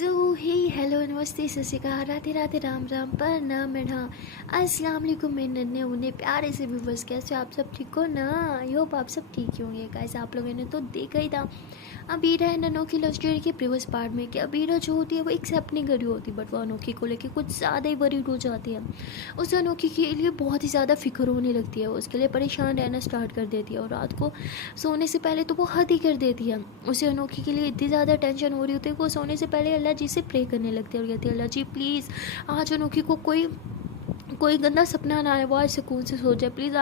सो हे hello नमस्ते सत श्री अकाल राधे राधे राम राम पर नाम मेढ़ा अस्सलाम वालेकुम मेरे नन्हे उन्हें प्यारे से व्यूवर्स। कैसे आप सब ठीक हो ना? आई होप आप सब ठीक ही होंगे। कैसे आप लोगों ने तो देखा ही था अबीरा है अनोखी लव स्टोरी के प्रीवियस पार्ट में कि अबीरा जो होती है वो एक्सेप्ट नहीं कर रही होती, बट वो अनोखी को लेके कुछ ज़्यादा ही वरीड हो जाती है। उसे अनोखी के लिए बहुत ही ज़्यादा फिक्र होने लगती है, उसके लिए परेशान रहना स्टार्ट कर देती है और रात को सोने से पहले तो वो हद ही कर देती है। उसे अनोखी के लिए इतनी ज़्यादा टेंशन हो रही होती है कि वो सोने से पहले अल्लाह जी से प्रे करने लगती है और कहती है अल्लाह जी प्लीज़ आज अनोखी को कोई गंदा सपना ना आए, वो आज सुकून से सो जाए प्लीज़।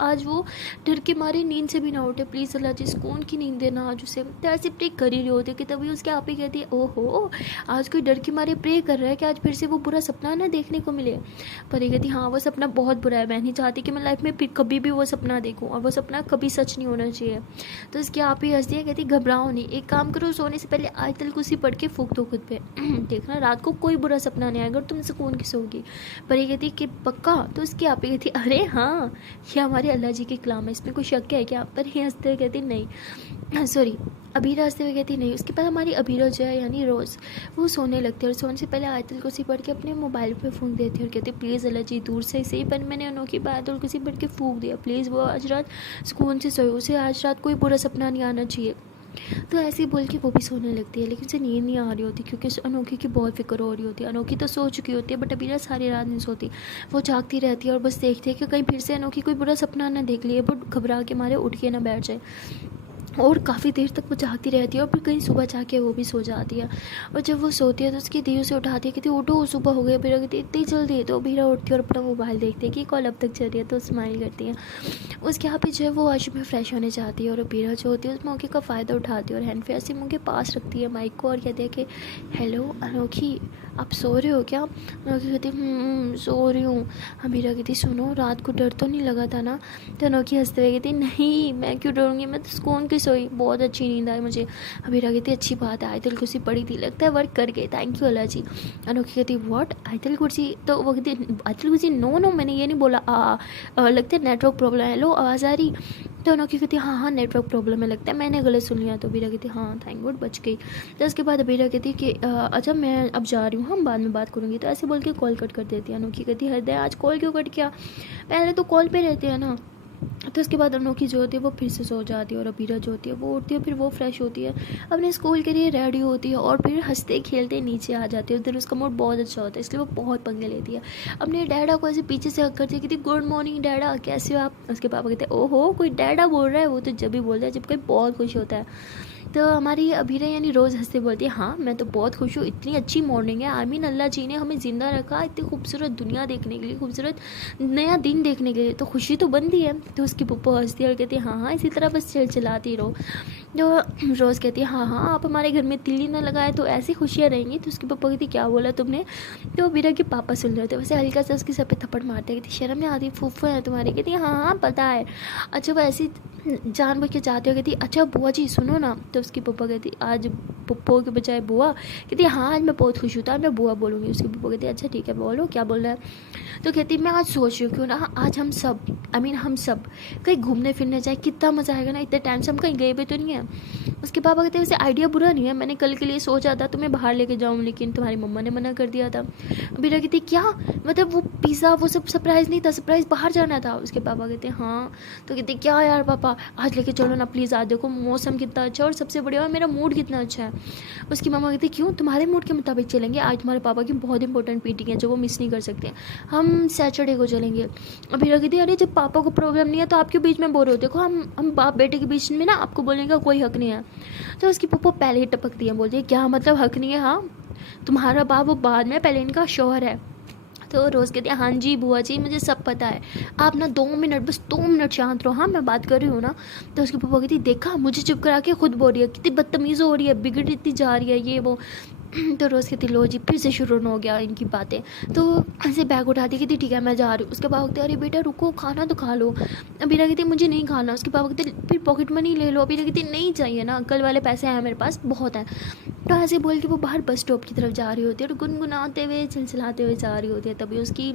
आज वो डर के मारे नींद से भी ना उठे प्लीज़, अल्लाह जी सुकून की नींद देना आज उसे। तो ऐसे प्रे कर ही रही होती है कि तभी उसके आप ही कहती है ओहो आज कोई डर के मारे प्रे कर रहा है कि आज फिर से वो बुरा सपना ना देखने को मिले। पर ये कहती हाँ वो सपना बहुत बुरा है, मैं नहीं चाहती कि मैं लाइफ में फिर कभी भी वो सपना देखूँ और वो सपना कभी सच नहीं होना चाहिए। तो इसके आप ही हंसती है, कहती घबराओ नहीं, एक काम करो सोने से पहले आयतल कुर्सी पढ़ के फूंक दो खुद पे देखना रात को कोई बुरा सपना नहीं आएगा और तुम सुकून की सोगी। पर ये कहती कि पक्का? तो उसकी आप ही कहती अरे हाँ ये हमारे अल्लाह जी के कलाम है, इसमें कोई शक है क्या? पर ये हंसते हुए कहती नहीं, सॉरी अबीरा हंसते हुए कहती नहीं। उसके बाद हमारी अबीरा जो है यानी रोज़ वो सोने लगती है और सोने से पहले आयतुल कुर्सी पढ़ के अपने मोबाइल पे फूंक देती है और कहती प्लीज़ अल्लाह जी दूर से सही पर मैंने अनोखी पर आयतुल कुर्सी पढ़ के फूंक दिया, प्लीज़ वो आज रात सुकून से सोए, उसे आज रात कोई बुरा सपना नहीं आना चाहिए। तो ऐसे ही बोल के वो भी सोने लगती है, लेकिन उसे नींद नहीं आ रही होती क्योंकि अनोखी की बहुत फिक्र हो रही होती है। अनोखी तो सो चुकी होती है बट अबीरा सारी रात नहीं सोती, वो जागती रहती है और बस देखती है कि कहीं फिर से अनोखी कोई बुरा सपना ना देख लिए, बट घबरा के मारे उठ के ना बैठ जाए। और काफ़ी देर तक वो जागती रहती है और फिर कहीं सुबह जाके वो भी सो जाती है। और जब वो सोती है तो उसकी दी उसे उठाती है, कहती उठो सुबह हो गई। अबीरा कहती इतनी जल्दी है? तो अबीरा उठती है और अपना मोबाइल देखती है कि कॉल अब तक चल रही है, तो स्माइल करती है। उसके यहाँ पे जो है वो वॉशरूम में फ्रेश होने जाती है और अबीरा जो होती है उस मौके का फ़ायदा उठाती है और हैंड फ्री मुँह के पास रखती है माइक को और कहती है कि हेलो अनोखी आप सो रहे हो क्या? अनोखी कहती सो रही हूँ। अबीरा कहती सुनो रात को डर तो नहीं लगा था ना? तो अनोखी हंसते हुए कहती नहीं मैं क्यों डरूँगी, मैं तो सुकून की सोई, बहुत अच्छी नींद आई मुझे। अबीरा कहती अच्छी बात है, आयतल कुर्सी पड़ी थी, लगता है वर्क कर गई, थैंक यू अल्लाह जी। अनोखी कहती व्हाट आयतल कुर्सी? तो वो कहती आयतल कुर्सी नो नो मैंने ये नहीं बोला, लगता है नेटवर्क प्रॉब्लम है, लो आवाज़ आ रही? तो अनोखी कहती हाँ नेटवर्क प्रॉब्लम है, लगता है मैंने गलत सुन लिया। तो अबीरा कहती हाँ थैंक गॉड बच गई। तो उसके बाद अबीरा कहती कि अच्छा मैं अब जा रही हूँ, हम बाद में बात करूँगी। तो ऐसे बोल के कॉल कट कर देती है। अनोखी कहती हृदय आज कॉल क्यों कट किया, पहले तो कॉल पे रहते हैं ना। तो उसके बाद अनोखी जो होती है वो फिर से सो जाती है और अबीरा जो होती है वो उठती है, फिर वो फ्रेश होती है, अपने स्कूल के लिए रेडी होती है और फिर हंसते खेलते नीचे आ जाती है। उस दिन उसका मूड बहुत अच्छा होता है इसलिए वो बहुत पंगे लेती है। अपने डैडा को ऐसे पीछे से हक करती है, कहती गुड मॉर्निंग डैडा कैसे हो आप? उसके पापा कहते हैं ओहो कोई डैडा बोल रहा है, वो तो जब भी बोलता है जब कोई बहुत खुश होता है। तो हमारी अबीरा यानी रोज़ हंसते बोलती है हाँ मैं तो बहुत खुश हूँ, इतनी अच्छी मॉर्निंग है, आई मीन अल्लाह जी ने हमें ज़िंदा रखा इतनी खूबसूरत दुनिया देखने के लिए, खूबसूरत नया दिन देखने के लिए, तो खुशी तो बनती है। तो उसकी पप्पा हंसती है और कहती है हाँ इसी तरह बस चलाती रहो। तो रोज़ कहती है हाँ आप हमारे घर में तिल्ली ना लगाए तो ऐसी खुशियाँ रहेंगी। तो उसके पप्पा कहती क्या बोला तुमने? तो अबीरा के पापा सुन रहे थे, वैसे हल्का सा उसकी सर पे थप्पड़ मारते, कहती शर्म नहीं आती, फूफो है तुम्हारी? कहती हाँ पता है। अच्छा वो ऐसी जानबूझ के चाहती हो, कहती अच्छा बुआ जी सुनो ना। तो उसकी पप्पा कहती आज पप्पो के बजाय बुआ? कहती हाँ आज मैं बहुत खुश हूँ तो आज मैं बुआ बोलूँगी। उसकी पप्पा कहती अच्छा ठीक है बोलो क्या बोल रहा है? तो कहती मैं आज सोच रही हूँ क्यों ना आज हम सब हम सब कहीं घूमने फिरने जाए, कितना मज़ा आएगा ना, इतने टाइम से हम कहीं गए भी तो नहीं है। उसके पापा कहते वैसे आइडिया बुरा नहीं है, मैंने कल के लिए सोचा था तुम्हें बाहर लेके जाऊँ लेकिन तुम्हारी मम्मा ने मना कर दिया था। अबीरा कहती क्या मतलब वो पिज़्ज़ा वो सब सरप्राइज़ नहीं था, सरप्राइज़ बाहर जाना था? उसके पापा कहते हाँ। तो कहते क्या यार पापा आज लेके चलो ना प्लीज़, आज देखो मौसम कितना अच्छा और सबसे बढ़िया मेरा मूड कितना अच्छा है। उसकी मम्मा कहती क्यों तुम्हारे मूड के मुताबिक चलेंगे, आज तुम्हारे पापा की बहुत इंपॉर्टेंट मीटिंग है जो वो मिस नहीं कर सकते, हम सैटरडे को चलेंगे। अबीरा कहती अरे जब पापा को प्रॉब्लम नहीं है तो आपके बीच में बोर हो, देखो हम बाप बेटे के बीच में ना आपको बोलने का कोई हक नहीं है। तो उसकी पप्पा पहले ही टपक दिया, बोलती है क्या मतलब हक नहीं है? हाँ तुम्हारा बाप वो बाद में, पहले इनका शौहर है। तो रोज़ कहती है हाँ जी बुआ जी मुझे सब पता है, आप ना 2 मिनट बस 2 मिनट शांत रहो, हाँ मैं बात कर रही हूँ ना। तो उसकी पप्पा कहती देखा मुझे चुप करा के खुद बोल रही है, कितनी बदतमीज़ हो रही है, बिगड़ती जा रही है ये वो। तो रोज़ कहती लो जी फिर से शुरू हो गया इनकी बातें। तो ऐसे बैग उठाती कहती ठीक है मैं जा रही हूँ। उसके पापा कहते अरे बेटा रुको खाना तो खा लो। अबीरा कहती मुझे नहीं खाना। उसके पापा कहते फिर पॉकेट मनी ले लो। अबीरा कहती नहीं चाहिए ना, कल वाले पैसे हैं मेरे पास बहुत हैं। तो ऐसे बोल के वो बाहर बस स्टॉप की तरफ जा रही होती है और गुनगुनाते हुए चिलचिलाते हुए जा रही होती है। तभी उसकी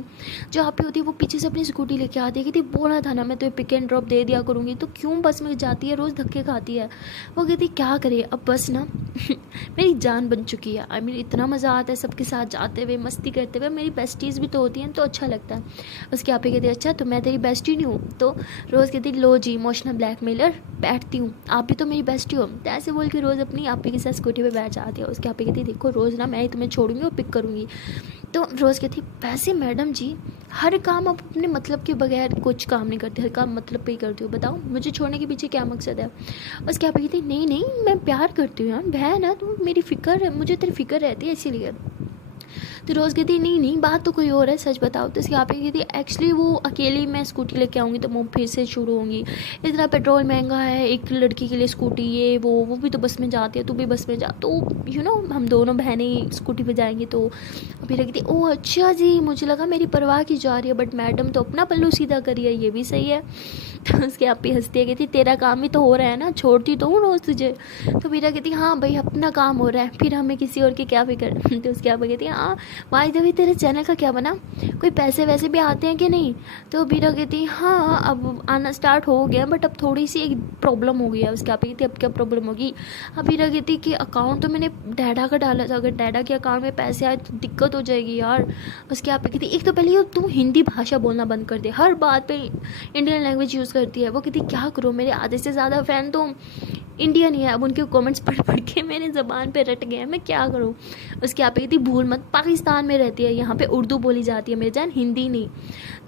जो आप ही होती है वो पीछे से अपनी स्कूटी लेके आती है, कहती बोला था ना मैं तो पिक एंड ड्रॉप दे दिया करूँगी, तो क्यों बस में जाती है, रोज़ धक्के खाती है। वो कहती क्या करे अब बस ना मेरी जान बन चुकी है, है। आई मीन इतना मज़ा आता है सबके साथ जाते हुए, मस्ती करते हुए। मेरी बेस्टीज़ भी तो होती हैं तो अच्छा लगता है। उसके आप ही कहती है अच्छा तो मैं तेरी बेस्टी नहीं हूँ? तो रोज़ कहती लो जी इमोशनल ब्लैकमेलर, बैठती हूँ, आप भी तो मेरी बेस्टी हो। तो ऐसे बोल के रोज़ अपनी आप ही के साथ स्कूटी पर बैठ जाती है। उसके आप ही कहती देखो रोज़ ना मैं ही तुम्हें छोड़ूंगी और पिक करूँगी। तो रोज़ कहती वैसे मैडम जी हर काम आप अपने मतलब के बगैर कुछ काम नहीं करते, हर काम मतलब पे ही करती हो, बताओ मुझे छोड़ने के पीछे क्या मकसद है? उसके आप कहती नहीं नहीं मैं प्यार करती हूँ यार, बहन है तो मेरी फ़िक्र है, मुझे तेरी फ़िक्र रहती है इसीलिए। तो रोज़ कहती नहीं नहीं बात तो कोई और है, सच बताओ। तो इसकी आप ही कहती एक्चुअली वो अकेली मैं स्कूटी लेके आऊँगी तो वो फिर से शुरू होंगी, इतना पेट्रोल महंगा है, एक लड़की के लिए स्कूटी, ये वो भी तो बस में जाती है, तू भी बस में जा, तो हम दोनों बहनें स्कूटी पे जाएंगी। तो अभी लगती ओह अच्छा जी, मुझे लगा मेरी परवाह की जा रही है, बट मैडम तो अपना पल्लू सीधा करिए, ये भी सही है। तो उसके आप ही हंसती है, कहती तेरा काम ही तो हो रहा है ना, छोड़ती तो हूँ रोज़ तुझे। तो मीरा कहती हाँ भाई अपना काम हो रहा है, फिर हमें किसी और की क्या फिक्र। तो उसके आप कहती हाँ भाई देवी तेरे चैनल का क्या बना, कोई पैसे वैसे भी आते हैं कि नहीं? तो मीरा कहती हाँ अब आना स्टार्ट हो गया, बट अब थोड़ी सी एक प्रॉब्लम हो गई है। उसके आप कहती अब क्या प्रॉब्लम होगी? अब मीरा कहती कि अकाउंट तो मैंने डैडा का डाला था, अगर डैडा के अकाउंट में पैसे आए तो दिक्कत हो जाएगी यार। उसके आप कहती एक तो पहले तुम हिंदी भाषा बोलना बंद कर दे, हर बात पे इंडियन लैंग्वेज यूज़ करती है। वो कहती क्या करूँ, मेरे आधे से ज़्यादा फ़ैन तो इंडियन ही है, अब उनके कमेंट्स पढ़ पढ़ के मेरे ज़बान पे रट गए हैं, मैं क्या करूँ? उसकी आप कहती भूल मत पाकिस्तान में रहती है, यहाँ पे उर्दू बोली जाती है मेरी जान, हिंदी नहीं।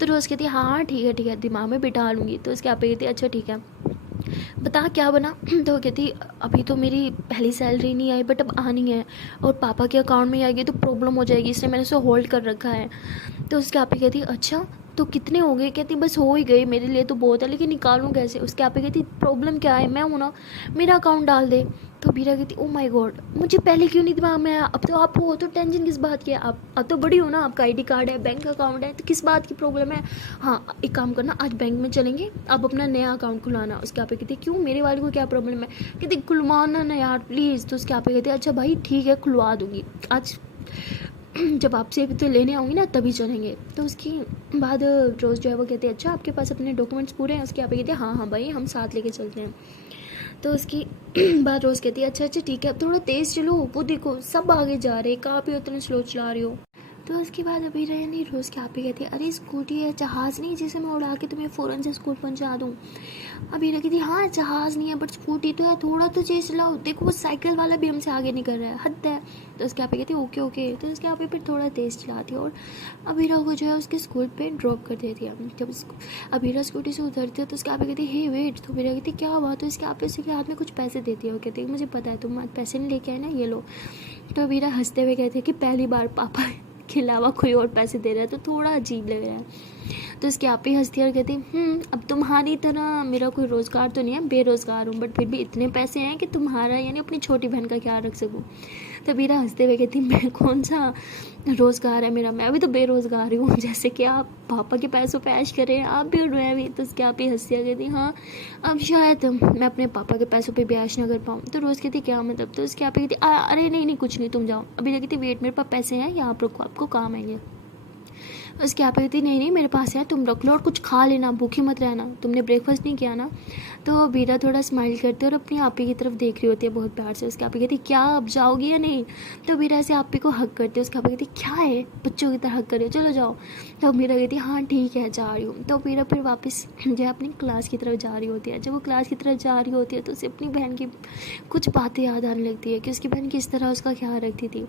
तो रोज़ कहती हाँ ठीक है दिमाग में बिठा लूँगी। तो उसकी आप कहती अच्छा ठीक है बता क्या बना? तो कहती अभी तो मेरी पहली सैलरी नहीं आई, बट अब आनी है और पापा के अकाउंट में आएगी तो प्रॉब्लम हो जाएगी, इसलिए मैंने उसे होल्ड कर रखा है। तो उसके आप ही कहती अच्छा तो कितने हो गए? कहती बस हो ही गए, मेरे लिए तो बहुत है लेकिन निकालूं कैसे? उसके आप ही कहती प्रॉब्लम क्या है, मैं हूँ ना, मेरा अकाउंट डाल दे। तो बीरा कहती ओ माय गॉड मुझे पहले क्यों नहीं दिमाग में आया, अब तो आप हो तो टेंशन किस बात की है, आप अब तो बड़ी हो ना, आपका आईडी कार्ड है, बैंक अकाउंट है, तो किस बात की प्रॉब्लम है? हाँ एक काम करना आज बैंक में चलेंगे, आप अपना नया अकाउंट खुलवाना। उसके आप कहती क्यों मेरे वाले को क्या प्रॉब्लम है? कहती खुलवाना ना यार प्लीज़। तो उसके आप कहते अच्छा भाई ठीक है खुलवा दूँगी, आज जब आपसे तो लेने आऊँगी ना तभी चलेंगे। तो उसकी बाद रोज़ जो है वो कहती है अच्छा आपके पास अपने डॉक्यूमेंट्स पूरे हैं? उसके आप कहते हैं हाँ भाई हम साथ लेके चलते हैं। तो उसकी बाद रोज़ कहती है अच्छा ठीक है अब थोड़ा तेज़ चलो, वो देखो सब आगे जा रहे हैं, कहाँ पे उतने स्लो चला रही हो? तो उसके बाद अभी रहे नहीं रोज़ के आप ही कहती है अरे स्कूटी है जहाज़ नहीं जिसे मैं उड़ा के तुम्हें फ़ौरन से स्कूल पहुंचा दूँ। अभी रखी थी हाँ जहाज़ नहीं है बट स्कूटी तो है, थोड़ा तो तेज चलाओ, देखो वो साइकिल वाला भी हमसे आगे नहीं कर रहा है, हद है। तो उसके आप ही कहती ओके ओके। तो उसके आप ही फिर थोड़ा तेज़ चलाती है और अबीरा को जो है उसके स्कूल पे ड्रॉप कर देती है। जब अबीरा स्कूटी से उतरती है तो उसके आप ही कहती हे वेट। तो अबीरा कहती क्या हुआ? तो इसके आप ही उसके हाथ में कुछ पैसे देती है, वो कहती है मुझे पता है तुम पैसे नहीं लेके आए ना, ये लो। तो अबीरा हंसते हुए कहते हैं कि पहली बार पापा के अलावा कोई और पैसे दे रहा है तो थोड़ा अजीब लग रहा है। तो इसके आप ही हंसती है और कहती अब तुम्हारी तरह मेरा कोई रोज़गार तो नहीं है, बेरोज़गार हूँ, बट फिर भी इतने पैसे हैं कि तुम्हारा यानी अपनी छोटी बहन का ख्याल रख सकूँ। तो बीरा हंसते हुए कहती मैं कौन सा रोज़गार है मेरा, मैं भी तो बेरोज़गार ही हूँ, जैसे कि आप पापा के पैसों पे ऐश करें आप भी और मैं भी। तो उसके आप ही हंसिया कहती हाँ अब शायद मैं अपने पापा के पैसों पे भी ऐश ना कर पाऊँ। तो रोज़ कहती क्या मतलब? तो उसके आप ही कहती अरे नहीं कुछ नहीं तुम जाओ। अभी कहती वेट मेरे पास पैसे हैं, यहाँ आप रखो आपको काम आएंगे। उसके आप कहती नहीं मेरे पास है तुम रख लो और कुछ खा लेना, भूखी मत रहना, तुमने ब्रेकफास्ट नहीं किया ना। तो बीरा थोड़ा स्माइल करते और अपनी आपी की तरफ देख रही होती है बहुत प्यार से। उसके आपी कहती क्या अब जाओगी या नहीं? तो बीरा से आपी को हक करते, उसके आपी कहती क्या है बच्चों की तरह हक करे, चलो जाओ। तो बीरा कहती हाँ ठीक है जा रही हूँ। तो बीरा फिर वापस जो है अपनी क्लास की तरफ जा रही होती है। जब वो क्लास की तरफ जा रही होती है तो उसे अपनी बहन की कुछ बातें याद आने लगती है कि उसकी बहन किस तरह उसका ख्याल रखती थी।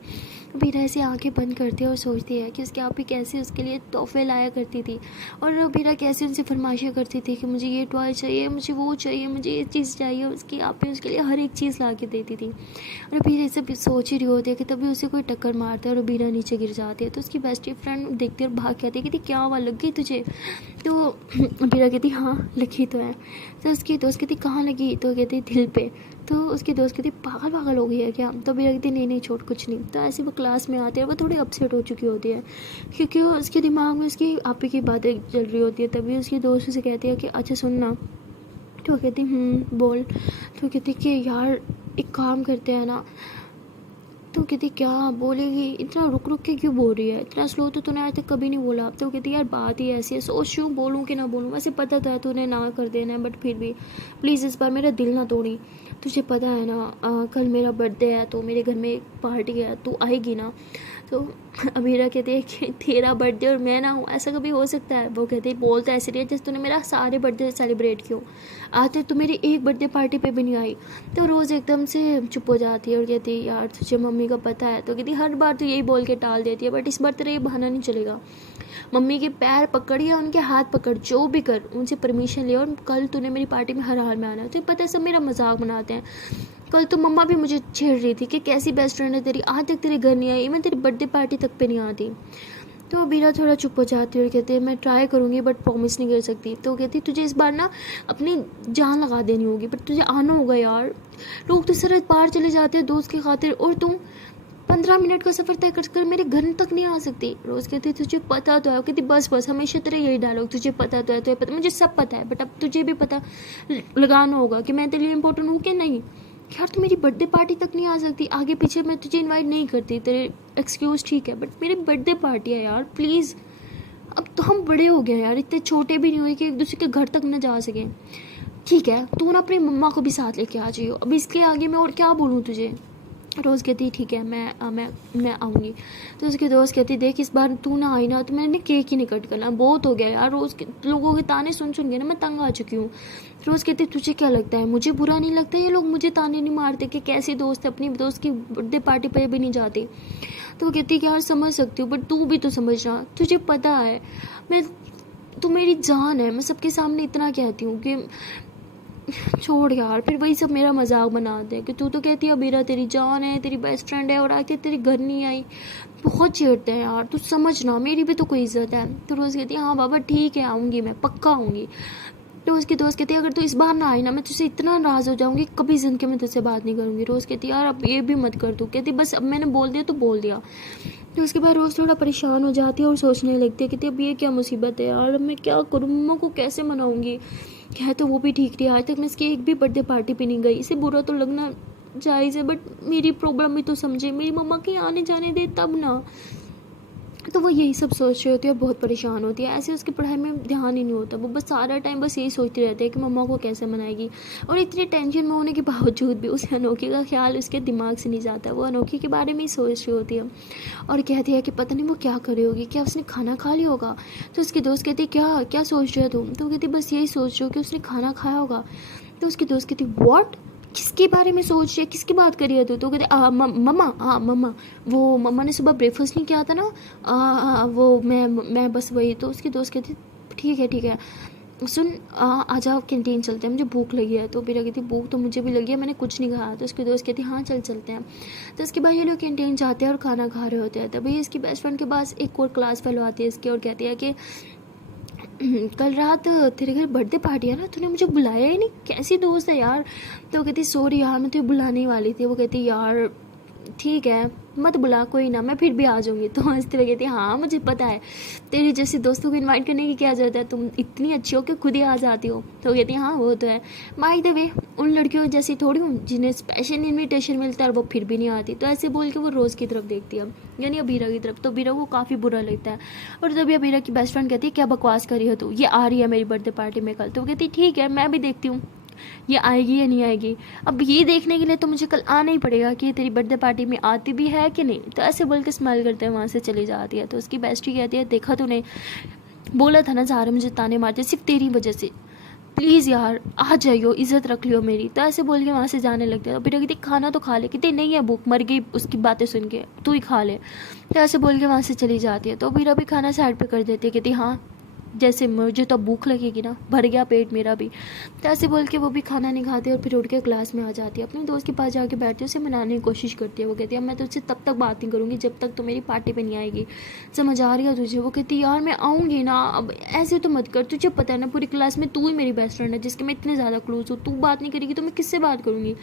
बीरा ऐसे आँखें बंद करती है और सोचती है कि उसके आपी कैसे उसके लिए तोहफे लाया करती थी और बीरा कैसे उनसे फरमाइशें करती थी कि मुझे ये टॉय चाहिए, मुझे वो चाहिए, मुझे ये चीज़ चाहिए। उसकी आप ही उसके लिए हर एक चीज़ ला के देती थी। और बीरा ये सब सोच ही रही होती है कि तभी उसे कोई टक्कर मारता है और बीरा नीचे गिर जाती है। तो उसकी बेस्ट फ्रेंड देखती है और भाग के आती है, कहती क्या हुआ लग गई तुझे? तो बीरा कहती हाँ लगी तो है। तो उसकी दोस्त कहती कहाँ लगी? तो कहती दिल पे। तो उसकी दोस्त कहती पागल हो गई है क्या? तो बीरा कहती नहीं छोड़ कुछ नहीं। तो ऐसे वो क्लास में आती है, वो थोड़ी अपसेट हो चुकी होती है क्योंकि उसके दिमाग में उसकी आपी की बातें चल रही होती है। तभी उसकी दोस्त से कहती है कि अच्छा सुनना। तो कहती बोल। तो कहती कि यार एक काम करते हैं ना। तो कहती क्या बोलेगी, इतना रुक के क्यों बोल रही है, इतना स्लो तो तूने आज तक कभी नहीं बोला। तो कहती यार बात ही ऐसी है, सोच रही हूँ बोलूँ कि ना बोलूँ, वैसे पता तो है तूने ना कर देना है बट फिर भी प्लीज़ इस बार मेरा दिल ना तोड़ी। तुझे पता है ना, कल मेरा बर्थडे है तो मेरे घर में एक पार्टी है, तू आएगी ना? तो अमीरा कहती है कि तेरा बर्थडे और मैं ना हूँ, ऐसा कभी हो सकता है? वो कहती है बोल तो ऐसे रही है जैसे तूने मेरा सारे बर्थडे सेलिब्रेट किया, आते तो मेरी एक बर्थडे पार्टी पे भी नहीं आई। तो रोज़ एकदम से चुप हो जाती है और कहती है यार तुझे मम्मी का पता है। तो कहती हर बार तो यही बोल के टाल देती है, बट इस बार तेरा ये बहाना नहीं चलेगा। मम्मी के पैर पकड़ या उनके हाथ पकड़, जो भी कर, उनसे परमिशन ले, और कल तूने मेरी पार्टी में हर हाल में आना है। तुझे पता है सब मेरा मजाक बनाते हैं। कल तो मम्मा भी मुझे छेड़ रही थी कि कैसी बेस्ट फ्रेंड है तेरी, आज तक तेरे घर नहीं आई, मैं तेरी बर्थडे पार्टी तक पे नहीं आती। तो अबीरा थोड़ा चुप हो जाती है और कहती है मैं ट्राई करूँगी बट प्रॉमिस नहीं कर सकती। तो कहती तुझे इस बार ना अपनी जान लगा देनी होगी, बट तुझे आना होगा यार। लोग तो सरहद पार चले जाते हैं दोस्त की खातिर, और तुम 15 मिनट का सफ़र तय कर मेरे घर तक नहीं आ सकती। रोज़ कहती तुझे पता तो है। कहती बस बस, हमेशा तेरा यही डायलॉग, तुझे पता तो है, तुझे पता, मुझे सब पता है, बट अब तुझे भी पता लगाना होगा कि मैं तेरे लिए इम्पोर्टेंट हूँ कि नहीं। यार तू मेरी बर्थडे पार्टी तक नहीं आ सकती, आगे पीछे मैं तुझे इनवाइट नहीं करती, तेरे एक्सक्यूज़ ठीक है, बट मेरी बर्थडे पार्टी है यार प्लीज़। अब तो हम बड़े हो गए यार, इतने छोटे भी नहीं हुए कि एक दूसरे के घर तक न जा सकें। ठीक है तू ना अपनी मम्मा को भी साथ लेके आ जाइयो, अब इसके आगे मैं और क्या बोलूँ तुझे। रोज़ कहती ठीक है मैं आऊँगी। तो उसके दोस्त कहती देख इस बार तू ना आई ना तो मैंने केक ही नहीं कट करना, बहुत हो गया यार, रोज़ के लोगों के ताने सुन सुन के ना मैं तंग आ चुकी हूँ। रोज़ कहती तुझे क्या लगता है मुझे बुरा नहीं लगता? ये लोग मुझे ताने नहीं मारते कि कैसी दोस्त है, अपनी दोस्त की बर्थडे पार्टी पर भी नहीं जाती। तो वो कहती कि यार समझ सकती हूँ, बट तू भी तो समझना, तुझे पता है मैं, तू मेरी जान है, मैं सबके सामने इतना कहती हूँ कि छोड़ यार। फिर वही सब मेरा मजाक बनाते हैं कि तू तो कहती है अबीरा तेरी जान है, तेरी बेस्ट फ्रेंड है, और आके तेरे घर नहीं आई। बहुत छेड़ते हैं यार, तू समझना मेरी भी तो कोई इज्जत है। तो रोज़ कहती है हाँ बाबा ठीक है आऊँगी, मैं पक्का आऊँगी। तो उसकी दोस्त कहती है अगर तू इस बार ना आई ना मैं तुझसे इतना नाराज़ हो जाऊँगी, कभी ज़िंदगी में तुझसे बात नहीं करूँगी। रोज़ कहती है यार अब ये भी मत कर तू। कहती बस अब मैंने बोल दिया तो बोल दिया। तो उसके बाद रोज़ थोड़ा परेशान हो जाती है और सोचने लगती है कहती अब ये क्या मुसीबत है यार, अब मैं क्या करूँ, मम्मा को कैसे मनाऊँगी। क्या तो वो भी ठीक थी, आज तक मैं इसकी एक भी बर्थडे पार्टी पे नहीं गई। इसे बुरा तो लगना जायज़ है, बट मेरी प्रॉब्लम भी तो समझे, मेरी मम्मा के आने जाने दे तब ना। तो वो यही सब सोच रही होती है और बहुत परेशान होती है। ऐसे उसकी पढ़ाई में ध्यान ही नहीं होता, वो बस सारा टाइम बस यही सोचती रहती है कि मम्मा को कैसे मनाएगी। और इतनी टेंशन में होने के बावजूद भी उसे अनोखी का ख्याल उसके दिमाग से नहीं जाता। वो अनोखी के बारे में ही सोच रही होती है और कहती है कि पता नहीं वो क्या कर रही होगी, क्या उसने खाना खा लिया होगा। तो उसकी दोस्त कहती है क्या क्या सोच रहे हो तुम? तो कहती बस यही सोच रही हो कि उसने खाना खाया होगा। तो उसकी दोस्त कहती व्हाट, किसके बारे में सोच रही है, किसकी बात कर रही है तू? तो कहते मम्मा, हाँ मम्मा, वो मम्मा ने सुबह ब्रेकफास्ट नहीं किया था ना, वो मैं बस वही। तो उसकी दोस्त कहती ठीक है सुन, आ जाओ कैंटीन चलते हैं, मुझे भूख लगी है। तो मेरा कहती भूख तो मुझे भी लगी है, मैंने कुछ नहीं खाया। तो उसकी दोस्त कहती हाँ चल चलते हैं। तो इसके बाद ये लोग कैंटीन जाते हैं और खाना खा रहे होते हैं। तभी इसकी बेस्ट फ्रेंड के पास एक और क्लास फेलो आती है इसकी और कहती है कि कल रात तेरे घर बर्थडे पार्टी है ना, तूने मुझे बुलाया ही नहीं, कैसी दोस्त है यार। तो वो कहती सॉरी यार मैं तुझे बुलाने वाली थी। वो कहती यार ठीक है मत बुला, कोई ना, मैं फिर भी आ जाऊँगी। तो हंसते हुए कहती हाँ मुझे पता है, तेरी जैसी दोस्तों को इनवाइट करने की क्या ज़रूरत है, तुम इतनी अच्छी हो कि खुद ही आ जाती हो। तो कहती हाँ वो तो है, बाय द वे उन लड़कियों जैसी थोड़ी हूँ जिन्हें स्पेशल इन्विटेशन मिलता है और वो फिर भी नहीं आती। तो ऐसे बोल के वो रोज़ की तरफ देखती है, यानी अबीरा की तरफ। तो अबीरा को काफ़ी बुरा लगता है। और तभी अबीरा की बेस्ट फ्रेंड कहती है क्या बकवास करी हो तू, ये आ रही है मेरी बर्थडे पार्टी में कल। तो वो कहती ठीक है मैं भी देखती हूँ ये आएगी या नहीं आएगी। अब ये देखने के लिए तो मुझे कल आना ही पड़ेगा कि ये तेरी बर्थडे पार्टी में आती भी है कि नहीं। तो ऐसे बोल के स्माइल करते हैं वहाँ से चली जाती है। तो उसकी बेस्टी कहती है देखा तूने, बोला था ना ज़ारा मुझे ताने मारते सिर्फ तेरी वजह से, प्लीज़ यार आ जाइयो, इज़्ज़त रख लियो मेरी। तो ऐसे बोल के वहाँ से जाने लगते हैं। बेटा कहती खाना तो खा ले, कहती नहीं है भूख, मर गई उसकी बातें सुन के, तू ही खा ले। तो ऐसे बोल के वहाँ से चली जाती है। तो बीरा भी खाना साइड पे कर देती है, कहती हाँ जैसे मुझे तो भूख लगेगी ना, भर गया पेट मेरा भी। तो ऐसे बोल के वो भी खाना नहीं खाती और फिर उठ के क्लास में आ जाती है। अपने दोस्त के पास जाके बैठती है, उसे मनाने की कोशिश करती है। वो कहती है मैं तुझसे तब तक बात नहीं करूँगी जब तक तो मेरी पार्टी पे नहीं आएगी, समझ आ रही है तुझे? वो कहती यार मैं आऊँगी ना, अब ऐसे तो मत कर, तुझे पता है ना पूरी क्लास में तू ही मेरी बेस्ट फ्रेंड है जिसके मैं इतने ज़्यादा क्लोज हूँ, तू बात नहीं करेगी तो मैं किससे बात करूँगी।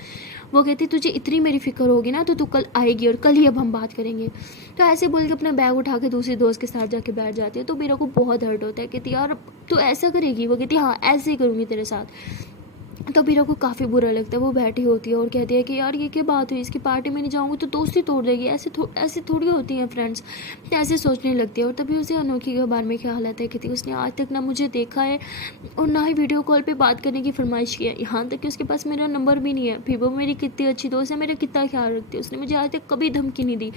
वो कहती तुझे इतनी मेरी फिक्र होगी ना तो तू कल आएगी और कल ही अब हम बात करेंगे। तो ऐसे बोल के अपना बैग उठा के दूसरी दोस्त के साथ जाके बैठ जाती है। तो मेरा को बहुत हर्ट होता है, कहती यार तू ऐसा करेगी? वो कहती हाँ ऐसे ही करूँगी तेरे साथ। तो अबीरा को काफ़ी बुरा लगता है। वो बैठी होती है और कहती है कि यार ये क्या बात हुई, इसकी पार्टी में नहीं जाऊँगी तो दोस्ती तोड़ देगी, ऐसे थोड़ी होती हैं फ्रेंड्स। तो ऐसे सोचने लगती है और तभी उसे अनोखी के बारे में ख्याल आता है कि उसने आज तक ना मुझे देखा है और ना ही वीडियो कॉल पे बात करने की फरमाइश की है, यहाँ तक कि उसके पास मेरा नंबर भी नहीं है। फिर वो मेरी कितनी अच्छी दोस्त है, मेरा कितना ख्याल रखती है। उसने मुझे आज तक कभी धमकी नहीं दी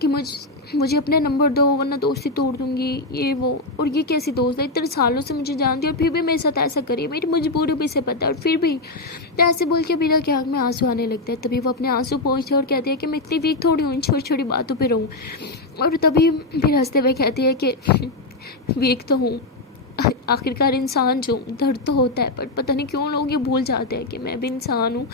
कि मुझे अपने नंबर दो वरना दोस्ती तोड़ दूँगी, ये वो। और ये कैसी दोस्त है, इतने सालों से मुझे जानती है और फिर भी मेरे साथ ऐसा करी, मेरी मजबूरी भी से पता है और फिर भी। तो ऐसे बोल के अबीरा की आँख में आंसू आने लगते हैं। तभी वो अपने आंसू पोंछती है और कहती है कि मैं इतनी वीक थोड़ी हूँ इन छोटी छोटी बातों पर रहूँ। और तभी फिर हंसते हुए कहती है कि वीक तो हूँ, आखिरकार इंसान जो दर्द तो होता है, पर पता नहीं क्यों लोग ये भूल जाते हैं कि मैं भी इंसान हूँ,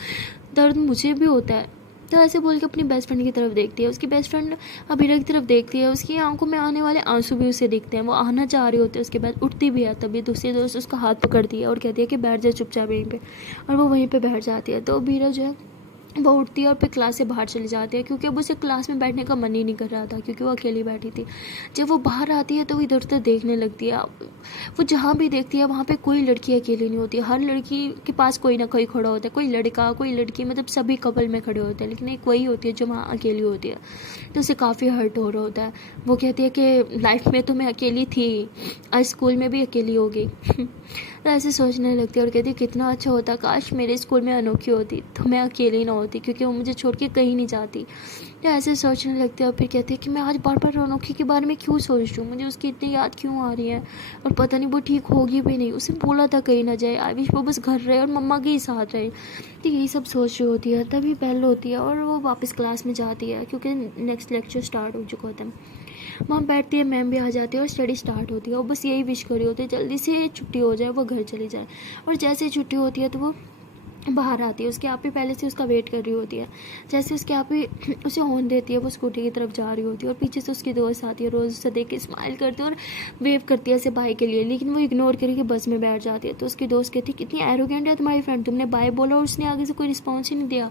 दर्द मुझे भी होता है। तो ऐसे बोल के अपनी बेस्ट फ्रेंड की तरफ देखती है। उसकी बेस्ट फ्रेंड अबीरा की तरफ देखती है, उसकी आंखों में आने वाले आंसू भी उसे दिखते हैं। वो आना चाह रही होती है, उसके बाद उठती भी है। तभी दूसरी दोस्त उसका हाथ पकड़ती है और कहती है कि बैठ जा चुपचाप यहीं पे, और वो वहीं पे बैठ जाती है। तो अबीरा जो है वो उठती है और फिर क्लास से बाहर चली जाती है, क्योंकि अब उसे क्लास में बैठने का मन ही नहीं कर रहा था, क्योंकि वो अकेली बैठी थी। जब वो बाहर आती है तो वो इधर उधर देखने लगती है। वो जहाँ भी देखती है वहाँ पे कोई लड़की अकेली नहीं होती, हर लड़की के पास कोई ना कोई खड़ा होता है, कोई लड़का कोई लड़की, मतलब सभी कपल में खड़े होते हैं, लेकिन एक वही होती है जो वहाँ अकेली होती है। तो उसे काफ़ी हर्ट हो रहा होता है। वो कहती है कि लाइफ में तो मैं अकेली थी, आज स्कूल में भी अकेली होगी। तो ऐसे सोचने लगती है और कहती है कितना अच्छा होता, काश मेरे स्कूल में अनोखी होती तो मैं अकेली ना होती, क्योंकि वो मुझे छोड़ के कहीं नहीं जाती। तो ऐसे सोचने लगती है और फिर कहती है कि मैं आज बार बार अनोखी के बारे में क्यों सोच रही हूँ, मुझे उसकी इतनी याद क्यों आ रही है, और पता नहीं वो ठीक होगी भी नहीं। उसे बोला था कहीं ना जाए, आई विश वो बस घर रहे और मम्मा के ही साथ रहे। तो यही सब सोच रही होती है। तभी बेल होती है और वो वापस क्लास में जाती है, क्योंकि नेक्स्ट लेक्चर स्टार्ट हो चुका होता है। वहाँ बैठती है, मैम भी आ जाती है और स्टडी स्टार्ट होती है। और बस यही विश करी होती है जल्दी से छुट्टी हो जाए, वो घर चली जाए। और जैसे छुट्टी होती है तो वो बाहर आती है। उसके आप ही पहले से उसका वेट कर रही होती है। जैसे उसके आप ही उसे हॉर्न देती है, वो स्कूटी की तरफ जा रही होती है और पीछे से उसकी दोस्त आती है, रोज़ उसे देख के स्माइल करती है और वेव करती है ऐसे बाय के लिए, लेकिन वो इग्नोर करके बस में बैठ जाती है। तो उसकी दोस्त कहती है कितनी एरोगेंट है तुम्हारी फ्रेंड, तुमने बाय बोला और उसने आगे से कोई रिस्पॉन्स ही नहीं दिया।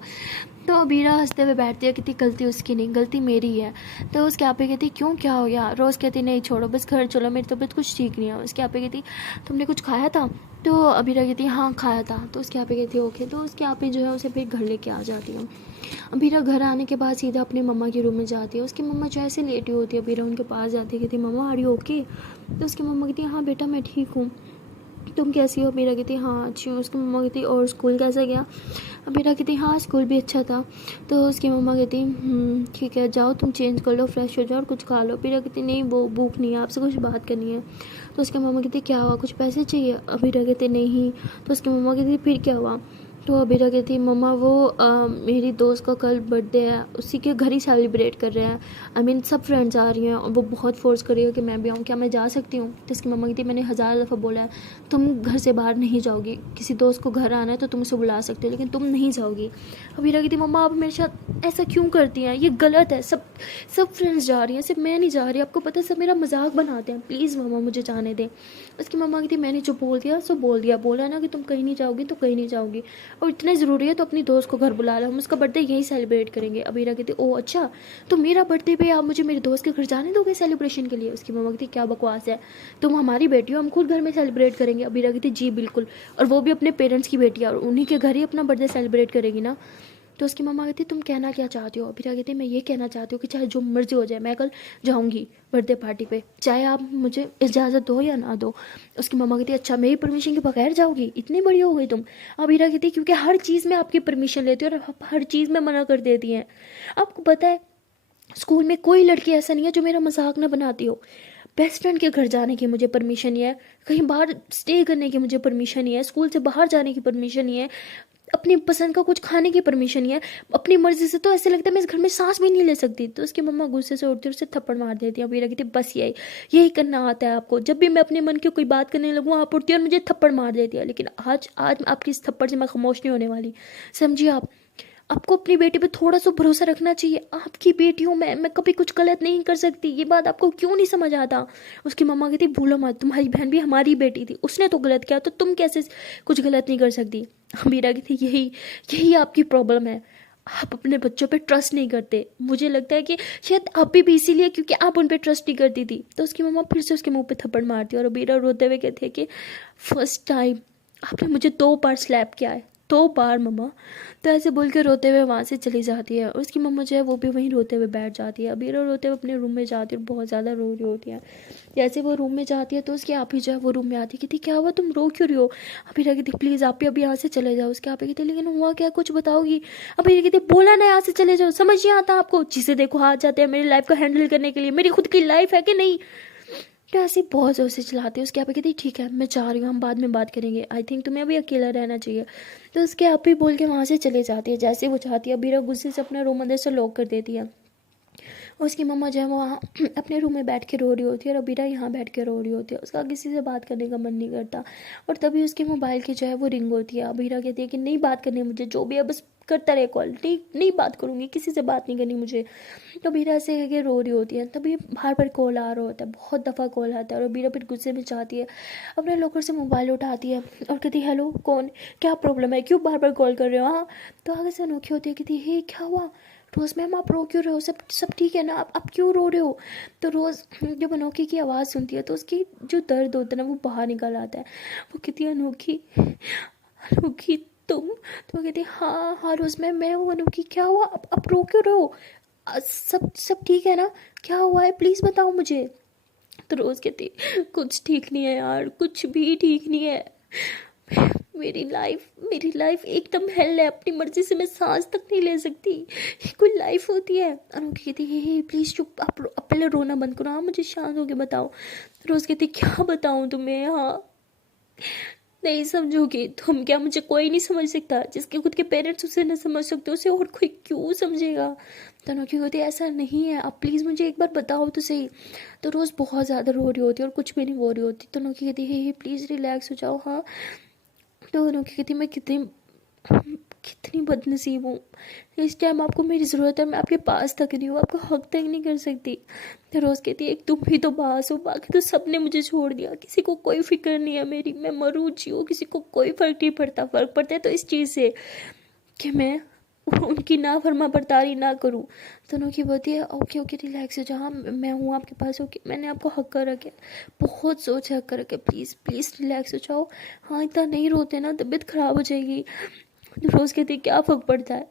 तो अबीरा हंसते हुए बैठती है, कितनी गलती उसकी नहीं, गलती मेरी है। तो उसके आप ही कहती क्यों, क्या हो गया। रोज़ कहती नहीं छोड़ो बस घर चलो, मेरी तबीयत कुछ ठीक नहीं है। उसके आप ही कहती तुमने कुछ खाया था। तो अबीरा कहती है हाँ खाया था। तो उसके आप ही कहती है ओके। तो उसके आप ही जो है उसे फिर घर लेके आ जाती है। अबीरा घर आने के बाद सीधा अपने मम्मा के रूम में जाती है। उसकी मम्मा जो ऐसे लेटी होती है, अबीरा उनके पास जाती है, कहती मम्मा आर यू ओके। तो उसकी मम्मा कहती है हाँ बेटा मैं ठीक हूँ, तुम कैसी हो। अबीरा कहती हाँ अच्छी हूँ। उसकी मम्मा कहती और स्कूल कैसा गया। अबीरा कहती हाँ स्कूल भी अच्छा था। तो उसकी मम्मा कहती ठीक है जाओ तुम चेंज कर लो, फ्रेश हो जाओ और कुछ खा लो। अबीरा कहती नहीं वो भूख नहीं है, आपसे कुछ बात करनी है। तो उसकी मम्मा कहती क्या हुआ, कुछ पैसे चाहिए। अबीरा कहती नहीं। तो उसकी मम्मा कहती फिर क्या हुआ। तो अबीरा कहती मम्मा वो मेरी दोस्त का कल बर्थडे है, उसी के घर ही सेलिब्रेट कर रहे हैं। आई मीन सब फ्रेंड्स आ रही हैं और वो बहुत फोर्स कर रही है कि मैं भी आऊँ, क्या मैं जा सकती हूँ। तो इसकी मम्मा कहती मैंने 1000 दफ़ा बोला है तुम घर से बाहर नहीं जाओगी, किसी दोस्त को घर आना है तो तुम उसे बुला सकते हो लेकिन तुम नहीं जाओगी। अबीरा कहती मम्मा आप मेरे साथ ऐसा क्यों करती हैं, ये गलत है, सब फ्रेंड्स जा रही हैं सिर्फ मैं नहीं जा रही, आपको पता है सब मेरा मजाक बनाते हैं, प्लीज़ मम्मा मुझे जाने दें। उसकी मम्मा कहती मैंने जो बोल दिया सो बोल दिया, बोला ना कि तुम कहीं नहीं जाओगी तो कहीं नहीं जाओगी, और इतना ज़रूरी है तो अपनी दोस्त को घर बुला लो, हम उसका बर्थडे यहीं सेलिब्रेट करेंगे। अबीरा कहती ओह अच्छा, तो मेरा बर्थडे पे आप मुझे मेरे दोस्त के घर जाने दोगे सेलिब्रेशन के लिए। उसकी मम्मा कहती क्या बकवास है, तुम हमारी बेटी हो, हम खुद घर में सेलिब्रेट करेंगे। अबीरा कहती जी बिल्कुल, और वो भी अपने पेरेंट्स की बेटी है और उन्हीं के घर ही अपना बर्थडे सेलिब्रेट करेगी ना। तो उसकी मम्मा कहती तुम कहना क्या चाहती हो। अबीरा कहती मैं ये कहना चाहती हूँ कि चाहे जो मर्जी हो जाए मैं कल जाऊँगी बर्थडे पार्टी पे, चाहे आप मुझे इजाज़त दो या ना दो। उसकी मम्मा कहती अच्छा मेरी परमिशन के बगैर जाओगी, इतनी बड़ी हो गई तुम। अबीरा कहती क्योंकि हर चीज़ में आपकी परमिशन लेती हो और हर चीज़ में मना कर देती हैं। आपको पता है स्कूल में कोई लड़की ऐसा नहीं है जो मेरा मजाक ना बनाती हो। बेस्ट फ्रेंड के घर जाने की मुझे परमिशन नहीं है, कहीं बाहर स्टे करने की मुझे परमिशन नहीं है, स्कूल से बाहर जाने की परमिशन नहीं है, अपनी पसंद का कुछ खाने की परमिशन नहीं है, अपनी मर्जी से तो ऐसे लगता है मैं इस घर में सांस भी नहीं ले सकती। तो उसकी मम्मा गुस्से से उठती है, उसे थप्पड़ मार देती है। अबीरा कहती बस यही करना आता है आपको, जब भी मैं अपने मन की कोई बात करने लगूँ आप उठती है और मुझे थप्पड़ मार देती है, लेकिन आज आपकी इस थप्पड़ से मैं खामोश नहीं होने वाली, समझिए आप। आपको अपनी बेटी पे थोड़ा सा भरोसा रखना चाहिए, आपकी बेटी हूँ मैं कभी कुछ गलत नहीं कर सकती, ये बात आपको क्यों नहीं समझ आता। उसकी मम्मा कहती भूलो मत, तुम्हारी बहन भी हमारी बेटी थी, उसने तो गलत किया तो तुम कैसे कुछ गलत नहीं कर सकती। मीरा कहती यही आपकी प्रॉब्लम है, आप अपने बच्चों पे ट्रस्ट नहीं करते। मुझे लगता है कि शायद आप भी इसीलिए क्योंकि आप उन पे ट्रस्ट नहीं करती थी। तो उसकी मम्मा फिर से उसके मुंह पे थप्पड़ मारती है और अबीरा रोते हुए कहती है कि फर्स्ट टाइम आपने मुझे 2 बार स्लैप किया है, 2 बार मम्मा। तो ऐसे बोल के रोते हुए वहाँ से चली जाती है। उसकी मम्मा जो है वो भी वहीं रोते हुए बैठ जाती है। अबीरा रोते हुए अपने रूम में जाती है और बहुत ज़्यादा रो रही होती है। जैसे वो रूम में जाती है तो उसकी आप ही जो है वो रूम में आती है। कहती क्या हुआ, तुम रो क्यों रही हो? अबीरा कहती प्लीज़ आप ही अभी यहाँ से चले जाओ। उसके आप ही कहती लेकिन हुआ क्या, कुछ बताओगी? अबीरा कहती बोला ना यहाँ से चले जाओ, समझ नहीं आता आपको? जिसे देखो हाथ जाते हैं मेरी लाइफ को हैंडल करने के लिए। मेरी खुद की लाइफ है कि नहीं? तो ऐसे बहुत ज़ोर से चिल्लाती है। उसके आप ही कहती ठीक है मैं जा रही हूँ, हम बाद में बात करेंगे, आई थिंक तुम्हें अभी अकेला रहना चाहिए। तो उसके आप ही बोल के वहाँ से चले जाती है। जैसे वो चाहती है अबीरा गुस्से से अपना रूम अंदर से लॉक कर देती है। उसकी मम्मा जो है वो वहाँ अपने रूम में बैठ के रो रही होती है और अबीरा यहाँ बैठ के रो रही होती है। उसका किसी से बात करने का मन नहीं करता। और तभी उसके मोबाइल की जो है वो रिंग होती है। अबीरा कहती है कि नहीं बात करनी मुझे, जो भी है बस करता रहे कॉल, ठीक नहीं बात करूँगी, किसी से बात नहीं करनी मुझे। तो अबीरा ऐसे कह के रो रही होती है। तभी बार बार कॉल आ रहा होता है, बहुत दफ़ा कॉल आता है और अबीरा फिर गुस्से में चाहती है, अपने लॉकर से मोबाइल उठाती है और कहती हेलो कौन, क्या प्रॉब्लम है, क्यों बार बार कॉल कर रहे हो? हाँ। तो आगे से अनोखी होती है, कहती हे क्या हुआ रोज़ मैम, आप रो क्यों रहे हो? सब सब ठीक है ना? आप क्यों रो रहे हो? तो रोज़ जब अनोखी की आवाज़ सुनती है तो उसकी जो दर्द होता है ना वो बाहर निकल आता है। वो कहती है अनोखी, अनोखी तुम? तो वो कहती है हाँ हाँ रोज़ मैम मैं हूँ अनोखी, क्या हुआ, आप रो क्यों रहे हो? सब सब ठीक है ना? क्या हुआ है प्लीज़ बताओ मुझे। तो रोज़ कहती कुछ ठीक नहीं है यार, कुछ भी ठीक नहीं है। मेरी लाइफ एकदम हेल है, अपनी मर्जी से मैं सांस तक नहीं ले सकती। ये कोई लाइफ होती है? अनोखी कहती हे प्लीज़ चुप, आप पहले रोना बंद करो, हाँ मुझे शांत होके बताओ। रोज़ कहती क्या बताऊँ तुम्हें? हाँ नहीं समझोगी तुम क्या? मुझे कोई नहीं समझ सकता, जिसके खुद के पेरेंट्स उसे न समझ सकते उसे और कोई क्यों समझेगा? तो अनोखी कहती ऐसा नहीं है, आप प्लीज़ मुझे एक बार बताओ तो सही। तो रोज़ बहुत ज़्यादा रो रही होती है और कुछ भी नहीं बोल रही होती। तो अनोखी कहती हे प्लीज़ रिलैक्स हो जाओ। हाँ। तो अनोखी कहती मैं कितनी कितनी बदनसीब हूँ, इस टाइम आपको मेरी ज़रूरत है, मैं आपके पास तक नहीं हूँ, आपको हक तक नहीं कर सकती। तो रोज़ कहती है एक तुम ही तो बास हो, बाकी तो सब ने मुझे छोड़ दिया, किसी को कोई फिक्र नहीं है मेरी, मैं मरूँ जियूँ किसी को कोई फ़र्क नहीं पड़ता। फ़र्क पड़ता है तो इस चीज़ से कि मैं उनकी ना फरमा बरदारी ना करूँ। तो अनोखी बोलती है ओके ओके रिलैक्स हो जाओ, हाँ मैं हूँ आपके पास, ओके मैंने आपको हक कर रखे, बहुत सोच हक कर रखे, प्लीज़ प्लीज़ रिलैक्स हो जाओ। हाँ इतना नहीं रोते ना, तबीयत ख़राब हो जाएगी। रोज़ कहती क्या फ़र्क पड़ता है,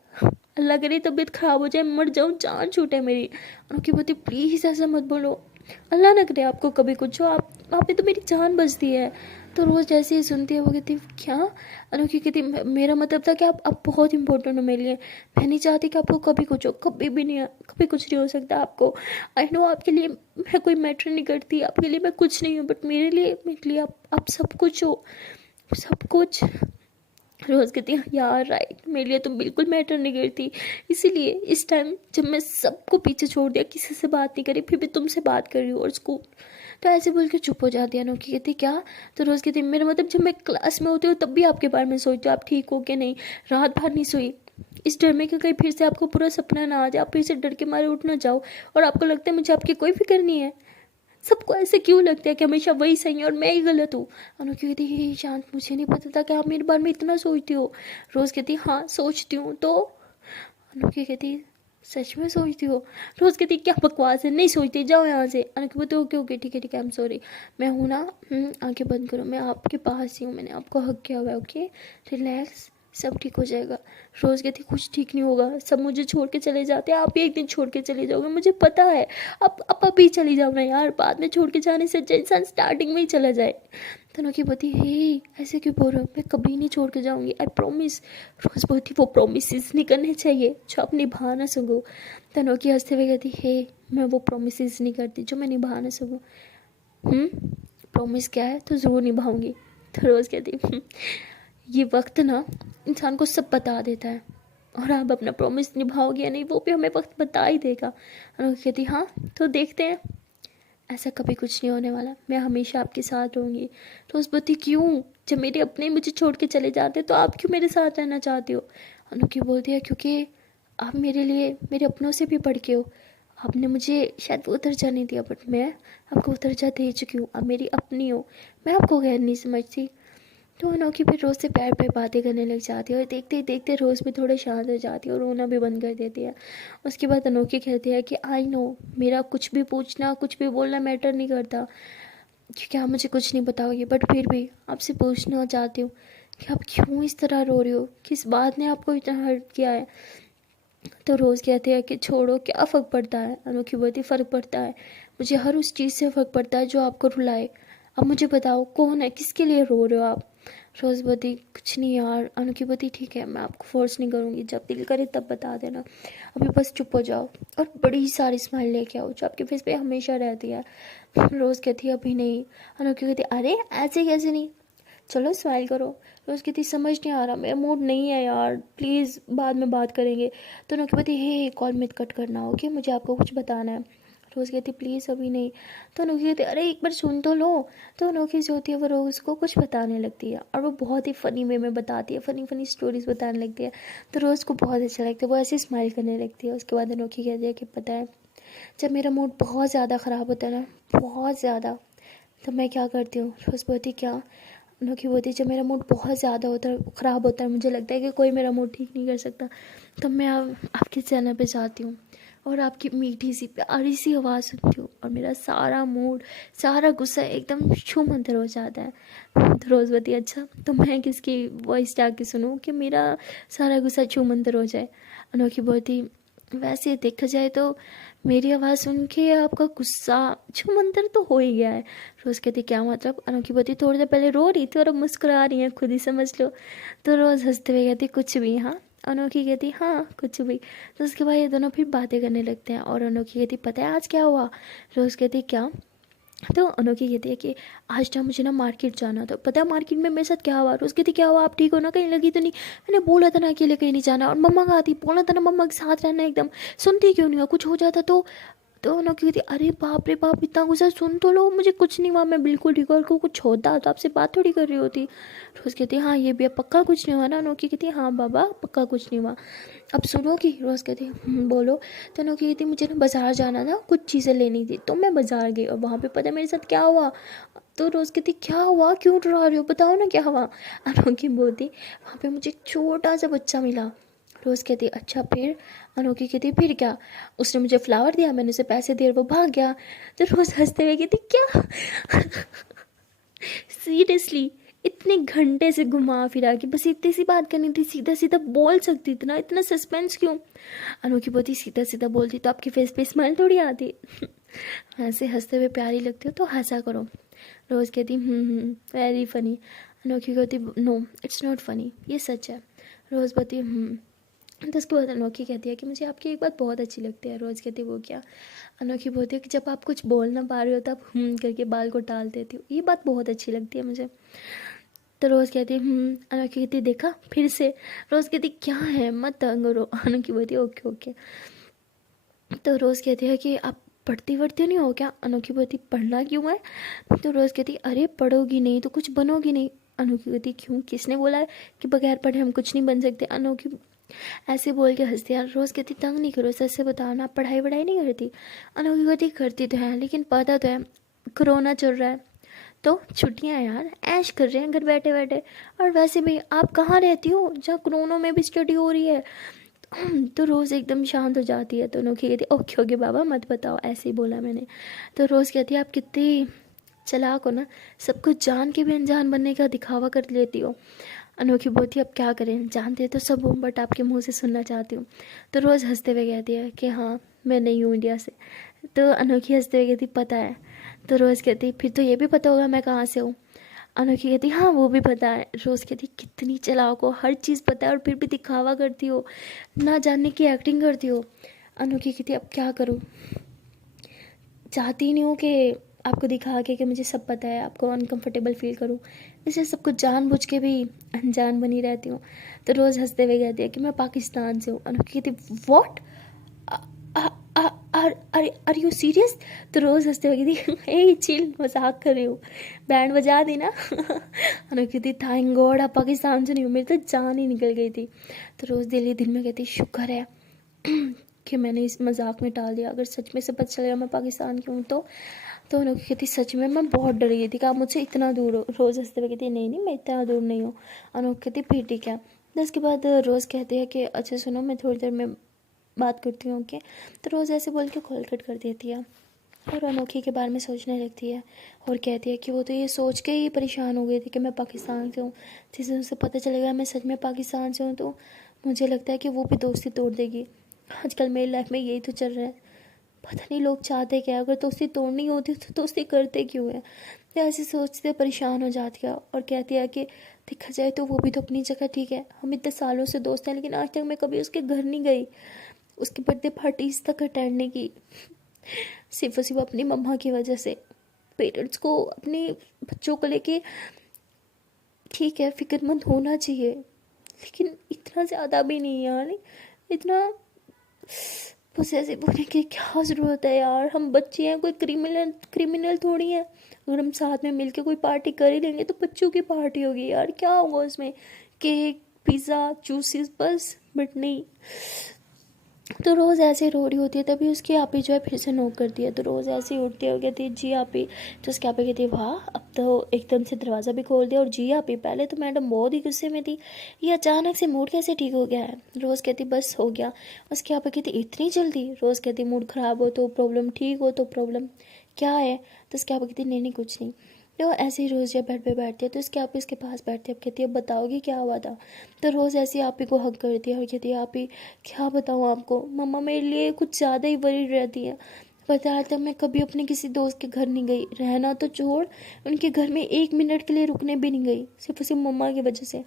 अल्लाह करे तबीयत ख़राब हो जाए, मर जाऊँ, जान छूटे मेरी। अनोखी बोलती प्लीज़ ऐसा मत बोलो, अल्लाह ना करे आपको कभी कुछ हो, आप पे तो मेरी जान बचती है। तो रोज़ जैसे ही सुनती है वो कहती क्या? अनोखी कहती मेरा मतलब था कि आप बहुत इंपॉर्टेंट हो मेरे लिए, मैं नहीं चाहती कि आपको कभी कुछ हो, कभी भी नहीं, कभी कुछ नहीं हो सकता आपको। आई नो आपके लिए मैं कोई मैटर नहीं करती, आपके लिए मैं कुछ नहीं हूँ, बट मेरे लिए आप सब कुछ हो, सब कुछ। रोज़ कहती है यार राइट, मेरे लिए तुम बिल्कुल मैटर नहीं करती, इसीलिए इस टाइम जब मैं सबको पीछे छोड़ दिया, किसी से बात नहीं करी, फिर भी तुमसे बात कर रही हूँ और स्कूल। तो ऐसे बोल के चुप हो जाती है अनोखी। कहती क्या? तो रोज़ कहती मेरा मतलब जब मैं क्लास में होती हूँ तब भी आपके बारे में सोचती हूँ आप ठीक हो कि नहीं, रात भर नहीं सोई इस डर में कि कहीं फिर से आपको पूरा सपना ना आ जाए, आप फिर से डर के मारे उठ ना जाओ और आपको लगता है मुझे आपकी कोई फिक्र नहीं है। सबको ऐसे क्यों लगता है कि हमेशा वही सही है और मैं ही गलत हूँ? अनोखी कहती है शांत, मुझे नहीं पता था कि आप मेरे बारे में इतना सोचती हो। रोज़ कहती हाँ सोचती हूँ। तो अनोखी कहती सच में सोचती हो? रोज़ कहती क्या बकवास है, नहीं सोचती, जाओ यहाँ से। अनोखी बोलती ओके ओके ठीक है आई एम सॉरी, मैं हूँ ना, आंखें बंद करो, मैं आपके पास ही हूँ, मैंने आपको हक किया हुआ है, ओके रिलैक्स, सब ठीक हो जाएगा। रोज़ कहती कुछ ठीक नहीं होगा, सब मुझे छोड़ के चले जाते हैं, आप भी एक दिन छोड़ के चले जाओगे मुझे पता है। अब अभी चली जाओ ना यार, बाद में छोड़ के जाने से अच्छा इंसान स्टार्टिंग में ही चला जाए। तो अनोखी बोलती हे ऐसे क्यों बोल रहे हो, मैं कभी नहीं छोड़ के जाऊँगी, आई प्रॉमिस। रोज़ बोलती वो प्रोमिस नहीं करने चाहिए जो आप निभा ना सको। तो अनोखी हंसते हुए कहती हे मैं वो प्रोमिस नहीं करती जो मैं निभा ना सकूँ। प्रॉमिस क्या है तो ज़रूर निभाऊंगी। तो रोज़ कहती ये वक्त ना इंसान को सब बता देता है और आप अपना प्रॉमिस निभाओगे या नहीं वो भी हमें वक्त बता ही देगा। अनोखी कहती हाँ तो देखते हैं, ऐसा कभी कुछ नहीं होने वाला, मैं हमेशा आपके साथ रहूँगी। तो उस बोलती क्यों, जब मेरे अपने मुझे छोड़ के चले जाते तो आप क्यों मेरे साथ रहना चाहती हो? अनोखी बोलती है क्योंकि आप मेरे लिए मेरे अपनों से भी बढ़ के हो, आपने मुझे शायद वो दर्जा नहीं दिया बट मैं आपको वो दर्जा दे चुकी हूँ, आप मेरी अपनी हो, मैं आपको गैर नहीं समझती। तो अनोखी फिर रोज़ से पैर पे बातें करने लग जाती है और देखते ही देखते रोज़ भी थोड़े शांत हो जाती है और रोना भी बंद कर देती है। उसके बाद अनोखी कहती है कि आई नो मेरा कुछ भी पूछना कुछ भी बोलना मैटर नहीं करता क्योंकि आप मुझे कुछ नहीं बताओगे, बट फिर भी आपसे पूछना चाहती हूँ कि आप क्यों इस तरह रो रही हो, किस बात ने आपको इतना हर्ट किया है। तो रोज़ कहते हैं कि छोड़ो, क्या फ़र्क पड़ता है। अनोखी बहुत ही फ़र्क पड़ता है, मुझे हर उस चीज़ से फ़र्क पड़ता है जो आपको रुलाए। अब मुझे बताओ कौन है, किसके लिए रो रहे हो आप। रोज़ बोती कुछ नहीं यार। अनोखी बोती ठीक है, मैं आपको फोर्स नहीं करूँगी, जब दिल करे तब बता देना, अभी बस चुप हो जाओ और बड़ी सारी स्माइल लेके आओ जो आपके फेस पे हमेशा रहती है। रोज़ कहती है अभी नहीं। अनोखी कहती अरे ऐसे कैसे नहीं, चलो स्माइल करो। रोज़ कहती समझ नहीं आ रहा, मेरा मूड नहीं है यार, प्लीज़ बाद में बात करेंगे। तो अनोखी कहती हे कॉल मत कट करना, ओके, मुझे आपको कुछ बताना है। रोज़ कहती प्लीज़ अभी नहीं। तो अनोखी कहती अरे एक बार सुन तो लो। तो अनोखी जो होती है वो रोज़ को कुछ बताने लगती है और वो बहुत ही फ़नी वे में बताती है, फ़नी फ़नी स्टोरीज बताने लगती है। तो रोज़ को बहुत अच्छा लगता है, वो ऐसे स्माइल करने लगती है। उसके बाद अनोखी कहती है कि पता है जब मेरा मूड बहुत ज़्यादा ख़राब होता है ना, बहुत ज़्यादा, तो मैं क्या करती हूँ। रोज़ बोलती क्या। अनोखी बोलती जब मेरा मूड बहुत ज़्यादा होता है, ख़राब होता है, मुझे लगता है कि कोई मेरा मूड ठीक नहीं कर सकता, तब मैं आपके चैनल पे जाती हूँ और आपकी मीठी सी प्यारी सी आवाज़ सुनती हूँ और मेरा सारा मूड, सारा गुस्सा एकदम छूमंतर हो जाता है। तो रोज़ बोलती अच्छा तो मैं किसकी वॉइस जाके सुनूँ कि मेरा सारा गुस्सा छूमंतर हो जाए। अनोखी बोलती वैसे देखा जाए तो मेरी आवाज़ सुन के आपका गुस्सा छूमंतर तो हो ही गया है। रोज़ कहती क्या मतलब। अनोखी बोलती थोड़ी देर पहले रो रही थी और अब मुस्कुरा रही हैं, खुद ही समझ लो। तो रोज़ हंसते हुए कहती कुछ भी। हाँ। अनोखी कहती हाँ कुछ भी। तो उसके बाद ये दोनों फिर बातें करने लगते हैं और अनोखी कहती पता है आज क्या हुआ। रोज़ कहती क्या। तो अनोखी कहती है कि आज ना मुझे ना मार्केट जाना था, पता है मार्केट में मेरे साथ क्या हुआ। रोज़ कहती क्या हुआ, आप ठीक हो ना, कहीं लगी तो नहीं। मैंने बोला था ना अकेले कहीं नहीं जाना, और मम्मा कहा थी, बोला था ना मम्मा के साथ रहना, एकदम सुनती क्यों नहीं हो, कुछ हो जाता तो अनोखी कहती अरे बाप रे बाप इतना गुस्सा, सुन तो लो, मुझे कुछ नहीं हुआ, मैं बिल्कुल ठीक हूँ, और कुछ होता तो आपसे बात थोड़ी कर रही होती। रोज़ कहती हाँ ये भी है, पक्का कुछ नहीं हुआ ना। अनोखी कहती हाँ बाबा पक्का कुछ नहीं हुआ, अब सुनोगी। रोज़ कहती बोलो। तो अनोखी कहती मुझे ना बाज़ार जाना था, कुछ चीज़ें लेनी थी, तो मैं बाज़ार गई और वहाँ पे पता है मेरे साथ क्या हुआ। तो रोज़ कहती क्या हुआ, क्यों डरा रही हो, बताओ ना क्या हुआ। अनोखी बोलती वहाँ पे मुझे छोटा सा बच्चा मिला। रोज़ कहती अच्छा फिर। अनोखी कहती फिर क्या, उसने मुझे फ्लावर दिया, मैंने उसे पैसे दिए और वो भाग गया। तो रोज़ हंसते हुए कहती क्या सीरियसली इतने घंटे से घुमा फिरा के बस इतनी सी बात करनी थी, सीधा सीधा बोल सकती थी ना, इतना सस्पेंस क्यों। अनोखी बहुत ही सीधा सीधा बोलती तो आपके फेस पे स्माइल थोड़ी आती। ऐसे हंसते हुए प्यारी लगती हो तो हंसा करो। रोज़ कहती वेरी फनी। अनोखी कहती नो इट्स नॉट फनी, ये सच है। रोज़ बोलती तो उसके बाद अनोखी कहती है कि मुझे आपकी एक बात बहुत अच्छी लगती है। रोज़ कहती है वो क्या। अनोखी बोलती है कि जब आप कुछ बोल ना पा रहे हो तब करके बाल को टाल देती हो, ये बात बहुत अच्छी लगती है मुझे। तो रोज़ कहती है अनोखी कहती देखा फिर से। रोज़ कहती क्या है मत तंग करो। अनोखी बोलती है ओके ओके। तो रोज़ कहती है कि आप पढ़ती वढ़ती नहीं हो क्या। अनोखी बोलती पढ़ना क्यों है। तो रोज़ कहती अरे पढ़ोगी नहीं तो कुछ बनोगी नहीं। अनोखी कहती क्यों, किसने बोला है कि बगैर पढ़े हम कुछ नहीं बन सकते। अनोखी ऐसे बोल के हंसती है। रोज़ कहती तंग नहीं करो, सच से बताओ ना आप पढ़ाई वढ़ाई नहीं करती। अनोखी कहती करती तो है लेकिन पता तो है कोरोना चल रहा है तो छुट्टियां यार, ऐश कर रहे हैं घर बैठे बैठे। और वैसे भी आप कहाँ रहती हो जहाँ कोरोना में भी स्टडी हो रही है। तो रोज़ एकदम शांत हो जाती है। तो अनोखी कहती ओके ओके बाबा मत बताओ, ऐसे ही बोला मैंने। तो रोज़ कहती है आप कितनी चालाक हो ना, सब कुछ जान के भी अनजान बनने का दिखावा कर लेती हो। अनोखी बोलती अब क्या करें, जानते तो सब हूँ बट आपके मुंह से सुनना चाहती हूँ। तो रोज़ हंसते हुए कहती है कि हाँ मैं नहीं हूँ इंडिया से। तो अनोखी हंसते हुए कहती पता है। तो रोज़ कहती फिर तो ये भी पता होगा मैं कहाँ से हूँ। अनोखी कहती हाँ वो भी पता है। रोज़ कहती कितनी चालाक हो, हर चीज़ पता है और फिर भी दिखावा करती हो, ना जानने की एक्टिंग करती हो। अनोखी कहती अब क्या करूँ, चाहती नहीं हूँ कि आपको दिखा के कि मुझे सब पता है, आपको अनकंफर्टेबल फील करूँ, इसलिए सब कुछ जानबूझ के भी अनजान बनी रहती हूँ। तो रोज़ हंसते हुए कहती है कि मैं पाकिस्तान से हूँ। अनोखी कहती व्हाट, आर यू सीरियस। तो रोज़ हंसते हुए कहती ए चिल मजाक कर रही हूँ, बैंड बजा दी ना। अनोखी कहती थैंक गॉड आप पाकिस्तान से नहीं हो, मेरी तो जान ही निकल गई थी। तो रोज़ दिल में कहती शुक्र है कि मैंने इस मजाक में टाल दिया, अगर सच में से पता चलेगा मैं पाकिस्तान की हूँ तो अनोखी कहती सच में मैं बहुत डर गई थी कि आप मुझसे इतना दूर हो। रोज़ हंसते हुए कहती नहीं नहीं मैं इतना दूर नहीं हूँ। अनोखी कहती फिर ठीक है। तो उसके बाद रोज़ कहती है कि अच्छा सुनो मैं थोड़ी देर में बात करती हूँ ओके। तो रोज़ ऐसे बोल के कॉल कट कर देती है। और अनोखी के बारे में सोचने लगती है और कहती है कि वो तो ये सोच के ही परेशान हो गई थी कि मैं पाकिस्तान से हूँ। जिस दिन उसे पता चलेगा मैं सच में पाकिस्तान से हूँ तो मुझे लगता है कि वो भी दोस्ती तोड़ देगी। आजकल मेरी लाइफ में यही तो चल रहा है। पता नहीं लोग चाहते क्या, अगर दोस्ती तोड़नी होती तो दोस्ती करते क्यों है। तो ऐसे सोचते परेशान हो जाती है और कहती है कि देखा जाए तो वो भी तो अपनी जगह ठीक है। हम इतने सालों से दोस्त हैं लेकिन आज तक मैं कभी उसके घर नहीं गई, उसकी बर्थडे पार्टीज तक अटेंड नहीं की, सिर्फ और सिर्फ अपनी मम्मा की वजह से। पेरेंट्स को अपने बच्चों को लेके ठीक है फिक्रमंद होना चाहिए लेकिन इतना ज़्यादा भी नहीं यार, इतना पोसेसिव होने की क्या ज़रूरत है यार। हम बच्चे हैं, कोई क्रिमिनल थोड़ी है। अगर हम साथ में मिलके कोई पार्टी कर ही लेंगे तो बच्चों की पार्टी होगी यार, क्या होगा उसमें, केक पिज़्ज़ा जूसेस बस, बट नहीं। तो रोज़ ऐसे रो रही होती है तभी उसकी आपी जो है फिर से नोक करती है। तो रोज़ ऐसे ही उठती है और कहती है जी आपी। तो उसकी आपी कहती है वाह, अब तो एकदम से दरवाज़ा भी खोल दिया और जी आपी, पहले तो मैडम बहुत ही गुस्से में थी, ये अचानक से मूड कैसे ठीक हो गया है। रोज़ कहती बस हो गया। उसकी आपी कहती इतनी जल्दी। रोज़ कहती मूड ख़राब हो तो प्रॉब्लम, ठीक हो तो प्रॉब्लम, क्या है। तो उसकी आपी कहती नहीं नहीं कुछ नहीं। तो ऐसे ही रोज़ जब बेड पे बैठती है तो उसकी आपी उसके पास बैठती है। अब कहती है बताओगी क्या हुआ था। तो रोज़ ऐसे ही आपी को हक करती है और कहती है आपी क्या बताऊँ आपको, मम्मा मेरे लिए कुछ ज़्यादा ही वरीड रहती है। पता है आज तक मैं कभी अपने किसी दोस्त के घर नहीं गई, रहना तो छोड़ उनके घर में 1 मिनट के लिए रुकने भी नहीं गई, सिर्फ और सिर्फ मम्मा की वजह से।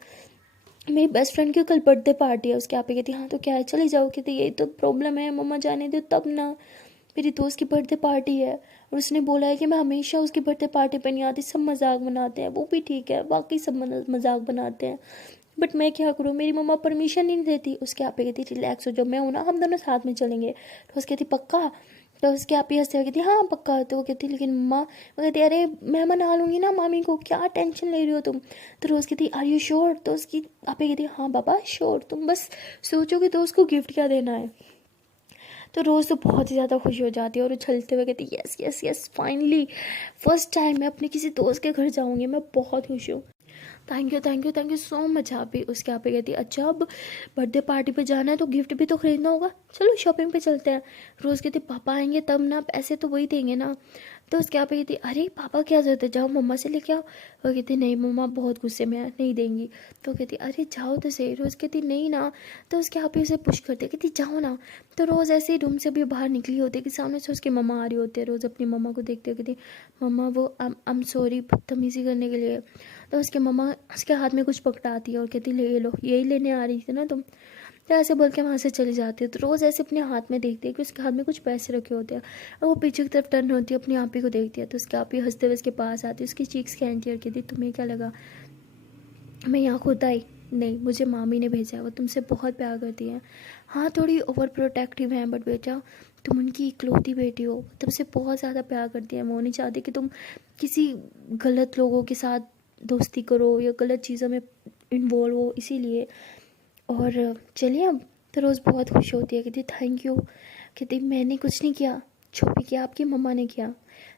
मेरी बेस्ट फ्रेंड की कल बर्थडे पार्टी है, उसके आपी कहती हाँ तो क्या है चले जाओ। कहती यही तो प्रॉब्लम है, मम्मा जाने दो तब ना, मेरी दोस्त की बर्थडे पार्टी है और उसने बोला है कि मैं हमेशा उसकी बर्थडे पार्टी पे नहीं आती, सब मजाक बनाते हैं। वो भी ठीक है, वाकई सब मजाक बनाते हैं, बट मैं क्या करूँ, मेरी मम्मा परमिशन नहीं देती। उसके आप ही कहती रिलैक्स हो, जब मैं हूँ ना हम दोनों साथ में चलेंगे। तो उसकी कहती पक्का। तो उसके आप ही हंसते हुए कहती हाँ पक्का। तो वो कहती लेकिन मम्मा, वो कहती अरे मैं मना लूँगी ना मामी को, क्या टेंशन ले रही हो तुम। तो रोज़ कहती आर यू श्योर। तो उसकी आप ही कहती हाँ बाबा श्योर, तुम बस सोचोगे तो उसको गिफ्ट क्या देना है। तो रोज़ तो बहुत ही ज़्यादा खुशी हो जाती है और उछलते हुए कहती yes yes yes finally first time मैं अपने किसी दोस्त के घर जाऊँगी, मैं बहुत खुश हूँ। थैंक यू सो मच आप भी। उसके आप ही कहती है अच्छा अब बर्थडे पार्टी पे जाना है तो गिफ्ट भी तो खरीदना होगा, चलो शॉपिंग पे चलते हैं। रोज़ कहती पापा आएंगे तब ना, पैसे तो वही देंगे ना। तो उसके आप ही कहती अरे पापा क्या जरूरत है, जाओ मम्मा से लेके आओ। वो कहती नहीं मम्मा बहुत गुस्से में है, नहीं देंगी। तो कहती अरे जाओ तो सही। रोज़ कहती नहीं ना। तो उसके आप ही उसे पुश करते कहती जाओ ना। तो रोज़ ऐसे ही रूम से भी बाहर निकली होती है कि सामने से उसकी मम्मा आ रही होती है। रोज़ अपनी मम्मा को देखते हुए कहती मम्मा वो आई एम सॉरी बदतमीज़ी करने के लिए। तो उसके मम्मा उसके हाथ में कुछ पकड़ाती है और कहती ले लो, यही लेने आ रही थी ना तुम। तो ऐसे बोल के वहाँ से चली जाती है। तो रोज़ ऐसे अपने हाथ में देखती है कि उसके हाथ में कुछ पैसे रखे होते हैं और वो पीछे की तरफ टर्न होती है, अपनी आप ही को देखती है। तो उसके आप ही हंसते हुए उसके पास आती है, उसकी चीक्स खींचती है और कहती तुम्हें क्या लगा मैं यहाँ खुद आई, नहीं मुझे मामी ने भेजा है, वो तुमसे बहुत प्यार करती है। हाँ थोड़ी ओवर प्रोटेक्टिव है बट बेटा तुम उनकी इकलौती बेटी हो, तुमसे बहुत ज़्यादा प्यार करती है। वो नहीं चाहती कि तुम किसी गलत लोगों के साथ दोस्ती करो या गलत चीज़ों में इन्वॉल्व हो, इसीलिए। और चलिए अब। तो रोज़ बहुत खुश होती है, कहती थैंक यू। कहती मैंने कुछ नहीं किया, जो भी किया आपकी मम्मा ने किया।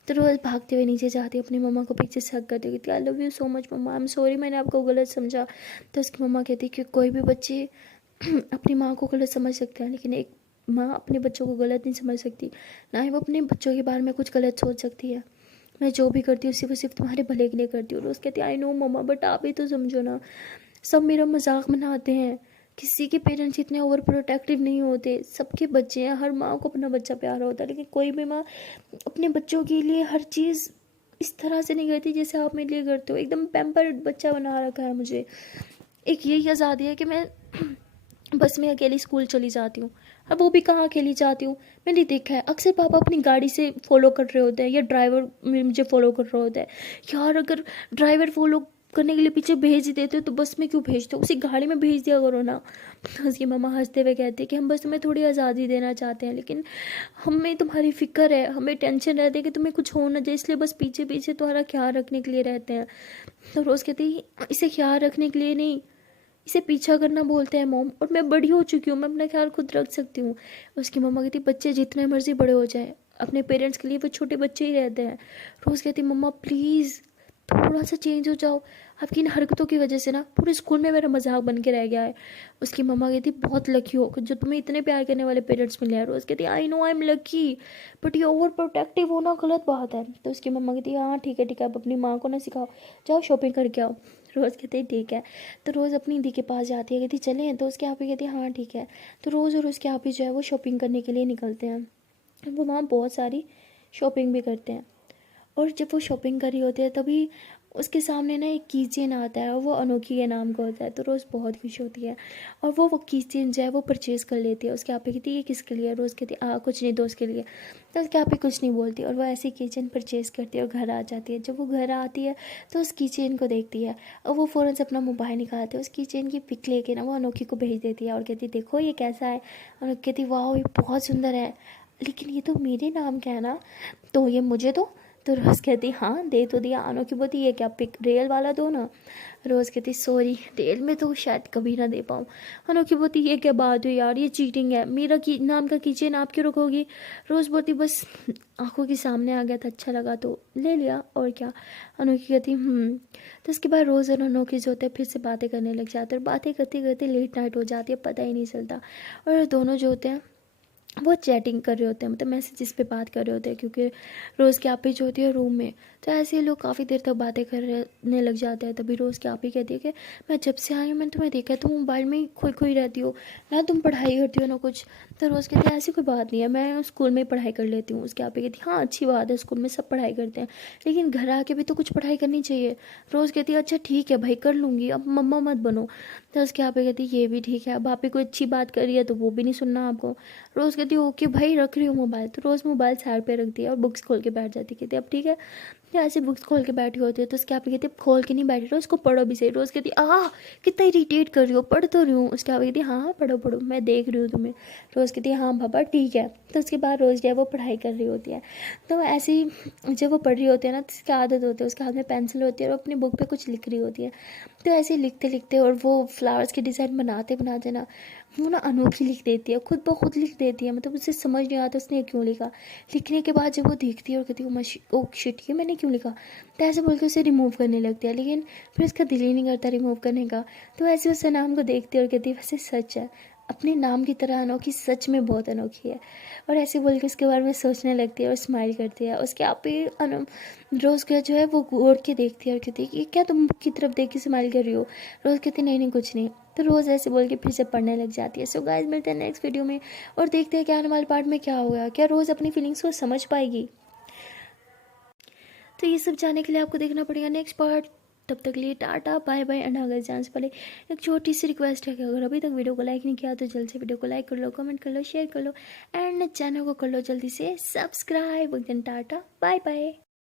तो रोज़ भागते हुए नीचे जाती है, अपनी मम्मा को पीछे से हग करती, कहती I love you so much मम्मा, आई एम सॉरी मैंने आपको गलत समझा। तो उसकी मम्मा कहती कि कोई भी बच्चे अपनी माँ को गलत समझ सकते हैं लेकिन एक माँ अपने बच्चों को गलत नहीं समझ सकती, ना ही वो अपने बच्चों के बारे में कुछ गलत सोच सकती है। मैं जो भी करती हूँ सिर्फ तुम्हारे भले के लिए करती हूँ। रोज़ कहती आई नो मम्मा बट आप ही तो समझो ना, सब मेरा मजाक बनाते हैं, किसी के पेरेंट्स इतने ओवर प्रोटेक्टिव नहीं होते, सबके बच्चे हैं, हर माँ को अपना बच्चा प्यारा होता है लेकिन कोई भी माँ अपने बच्चों के लिए हर चीज़ इस तरह से नहीं करती जैसे आप मेरे लिए करते हो। एकदम पैम्पर्ड बच्चा बना रखा है मुझे। एक यही आज़ादी है कि मैं बस में अकेली स्कूल चली जाती हूँ। अब वो भी कहाँ अकेली जाती हूँ, मैंने देखा है अक्सर पापा अपनी गाड़ी से फॉलो कर रहे होते हैं या ड्राइवर मुझे फॉलो कर रहा होता है। यार अगर ड्राइवर फॉलो करने के लिए पीछे भेज ही देते हो तो बस में क्यों भेजते हो, उसी गाड़ी में भेज दिया करो ना। तो उसकी मम्मा हंसते हुए कहते हैं कि हम बस तुम्हें थोड़ी आज़ादी देना चाहते हैं लेकिन हमें तुम्हारी फिक्र है, हमें टेंशन रहती है कि तुम्हें कुछ हो ना जाए, इसलिए बस पीछे पीछे तुम्हारा ख्याल रखने के लिए रहते हैं। तो रोज़ कहती है इसे ख्याल रखने के लिए नहीं, इसे पीछा करना बोलते हैं मॉम, और मैं बड़ी हो चुकी हूँ, मैं अपना ख्याल खुद रख सकती हूँ। उसकी मम्मा कहती बच्चे जितने मर्जी बड़े हो जाए अपने पेरेंट्स के लिए वो छोटे बच्चे ही रहते हैं। रोज़ कहती मम्मा प्लीज़ थोड़ा सा चेंज हो जाओ, आपकी इन हरकतों की वजह से ना पूरे स्कूल में मेरा मजाक बन के रह गया है। उसकी मम्मा कहती बहुत लकी हो जो तुम्हें इतने प्यार करने वाले पेरेंट्स मिले हैं। रोज कहती I know I am lucky, but ये ओवर प्रोटेक्टिव होना गलत बात है। तो उसकी मम्मा कहती है हाँ ठीक है ठीक है, अब अपनी माँ को ना सिखाओ, जाओ शॉपिंग करके आओ। रोज़ कहते हैं ठीक है। तो रोज़ अपनी दी के पास जाती है, कहती चलें, तो उसके आप ही कहती है हाँ ठीक है। तो रोज़ और उसके आप ही जो है वो शॉपिंग करने के लिए निकलते हैं। वो वहाँ बहुत सारी शॉपिंग भी करते हैं। और जब वो शॉपिंग कर रही होती है तभी उसके सामने ना एक कीचेन आता है और वो अनोखी के नाम का होता है। तो रोज़ बहुत खुश होती है और वो कीचेन जो है वो परचेज़ कर लेती है। उसके आप ही कहती है ये किसके लिए? रोज़ कहती है कुछ नहीं दोस्त के लिए। तो उसके आप ही कुछ नहीं बोलती और वो ऐसी कीचेन परचेज़ करती है और घर आ जाती है। जब वो घर आती है तो उस कीचेन को देखती है और वो फ़ौरन से अपना मोबाइल निकालती है, उस कीचेन की पिक लेके ना वो अनोखी को भेज देती है और कहती है देखो ये कैसा है। अनोखी कहती वाह ये बहुत सुंदर है, लेकिन ये तो मेरे नाम का है ना, तो ये मुझे दो। तो रोज़ कहती हाँ दे तो दिया। अनोखी बोलती ये क्या पिक रियल वाला दो ना। रोज़ कहती सॉरी रियल में तो शायद कभी ना दे पाऊँ। अनोखी बोलती ये क्या बात हुई यार, ये चीटिंग है, मेरा की नाम का कीचेन आप क्यों रखोगी। रोज़ बोलती बस आंखों के सामने आ गया था, अच्छा लगा तो ले लिया और क्या। अनोखी कहती तो उसके बाद रोज़ और अनोखी जो होते हैं फिर से बातें करने लग जाते हैं और बातें करते करते लेट नाइट हो जाती है, पता ही नहीं चलता। और दोनों जो होते हैं वो चैटिंग कर रहे होते हैं, मतलब मैसेजेस पे बात कर रहे होते हैं, क्योंकि रोज़ की आप ही जो होती है रूम में। तो ऐसे ही लोग काफ़ी देर तक बातें करने लग जाते हैं। तभी रोज़ की आप ही कहती है कि मैं जब से आई हूँ मैंने तुम्हें देखा है, तुम मोबाइल में ही खोई खोई रहती हो ना, तुम पढ़ाई करती हो ना कुछ। तो रोज़ कहती है ऐसी कोई बात नहीं है, मैं स्कूल में ही पढ़ाई कर लेती हूँ। उसके आप ही कहती हाँ अच्छी बात है, स्कूल में सब पढ़ाई करते हैं, लेकिन घर आके भी तो कुछ पढ़ाई करनी चाहिए। रोज़ कहती है अच्छा ठीक है भाई कर लूँगी, अब मम्मा मत बनो। तो उसके आप ही कहती ये भी ठीक है, अब आप ही कोई अच्छी बात करी है तो वो भी नहीं सुनना आपको। रोज़ कहती है ओके भाई रख रही हूँ मोबाइल। तो रोज़ मोबाइल साइड पे रख दिया और बुक्स खोल के बैठ जाती। कहती अब ठीक है। या ऐसे बुक्स खोल के बैठी होती है तो उसके आप कहती खोल के नहीं बैठी रहो, उसको पढ़ो भी सही। रोज़ कहती कितना इरीटेट कर रही हो, पढ़ तो रही हूँ। उसके आप कहती हाँ हाँ पढ़ो पढ़ो मैं देख रही हूँ तुम्हें। रोज़ कहती है हाँ पापा ठीक है। तो उसके बाद रोज़ जो है वो पढ़ाई कर रही होती है। तो ऐसे ही जब वो पढ़ रही होती है ना तो उसकी आदत होती है, उसके हाथ में पेंसिल होती है और अपनी बुक पे कुछ लिख रही होती है। तो ऐसे ही लिखते लिखते और वो फ्लावर्स के डिज़ाइन बनाते बनाते ना वो ना अनोखी लिख देती है, खुद ब खुद लिख देती है, मतलब उसे समझ नहीं आता उसने क्यों लिखा। लिखने के बाद जब वो देखती है और कहती है ओ शिट ये मैंने क्यों लिखा, तो ऐसे बोल के उसे रिमूव करने लगती है, लेकिन फिर उसका दिल ही नहीं करता रिमूव करने का। तो ऐसे उस नाम को देखती है और कहती है वैसे सच है, अपने नाम की तरह अनोखी सच में बहुत अनोखी है। और ऐसे बोल के उसके बारे में सोचने लगती है और स्माइल करती है। उसके आप ही रोज़ का जो है वो घूर के देखती है और कहती है कि क्या तुम बुक की तरफ देख के स्माइल कर रही हो। रोज़ कहती नहीं नहीं कुछ नहीं। तो रोज़ ऐसे बोल के फिर से पढ़ने लग जाती है। सो गाइस मिलते हैं नेक्स्ट वीडियो में और देखते हैं कि आने वाले पार्ट में क्या होगा, क्या रोज़ अपनी फीलिंग्स को समझ पाएगी। तो ये सब जानने के लिए आपको देखना पड़ेगा नेक्स्ट पार्ट। तब तक लिए टाटा बाय बाय। एंड अगर जाने से पहले एक छोटी सी रिक्वेस्ट है कि अगर अभी तक वीडियो को लाइक नहीं किया तो जल्द से वीडियो को लाइक कर लो, कमेंट कर लो, शेयर कर लो एंड चैनल को कर लो जल्दी से सब्सक्राइब। Tata bye bye.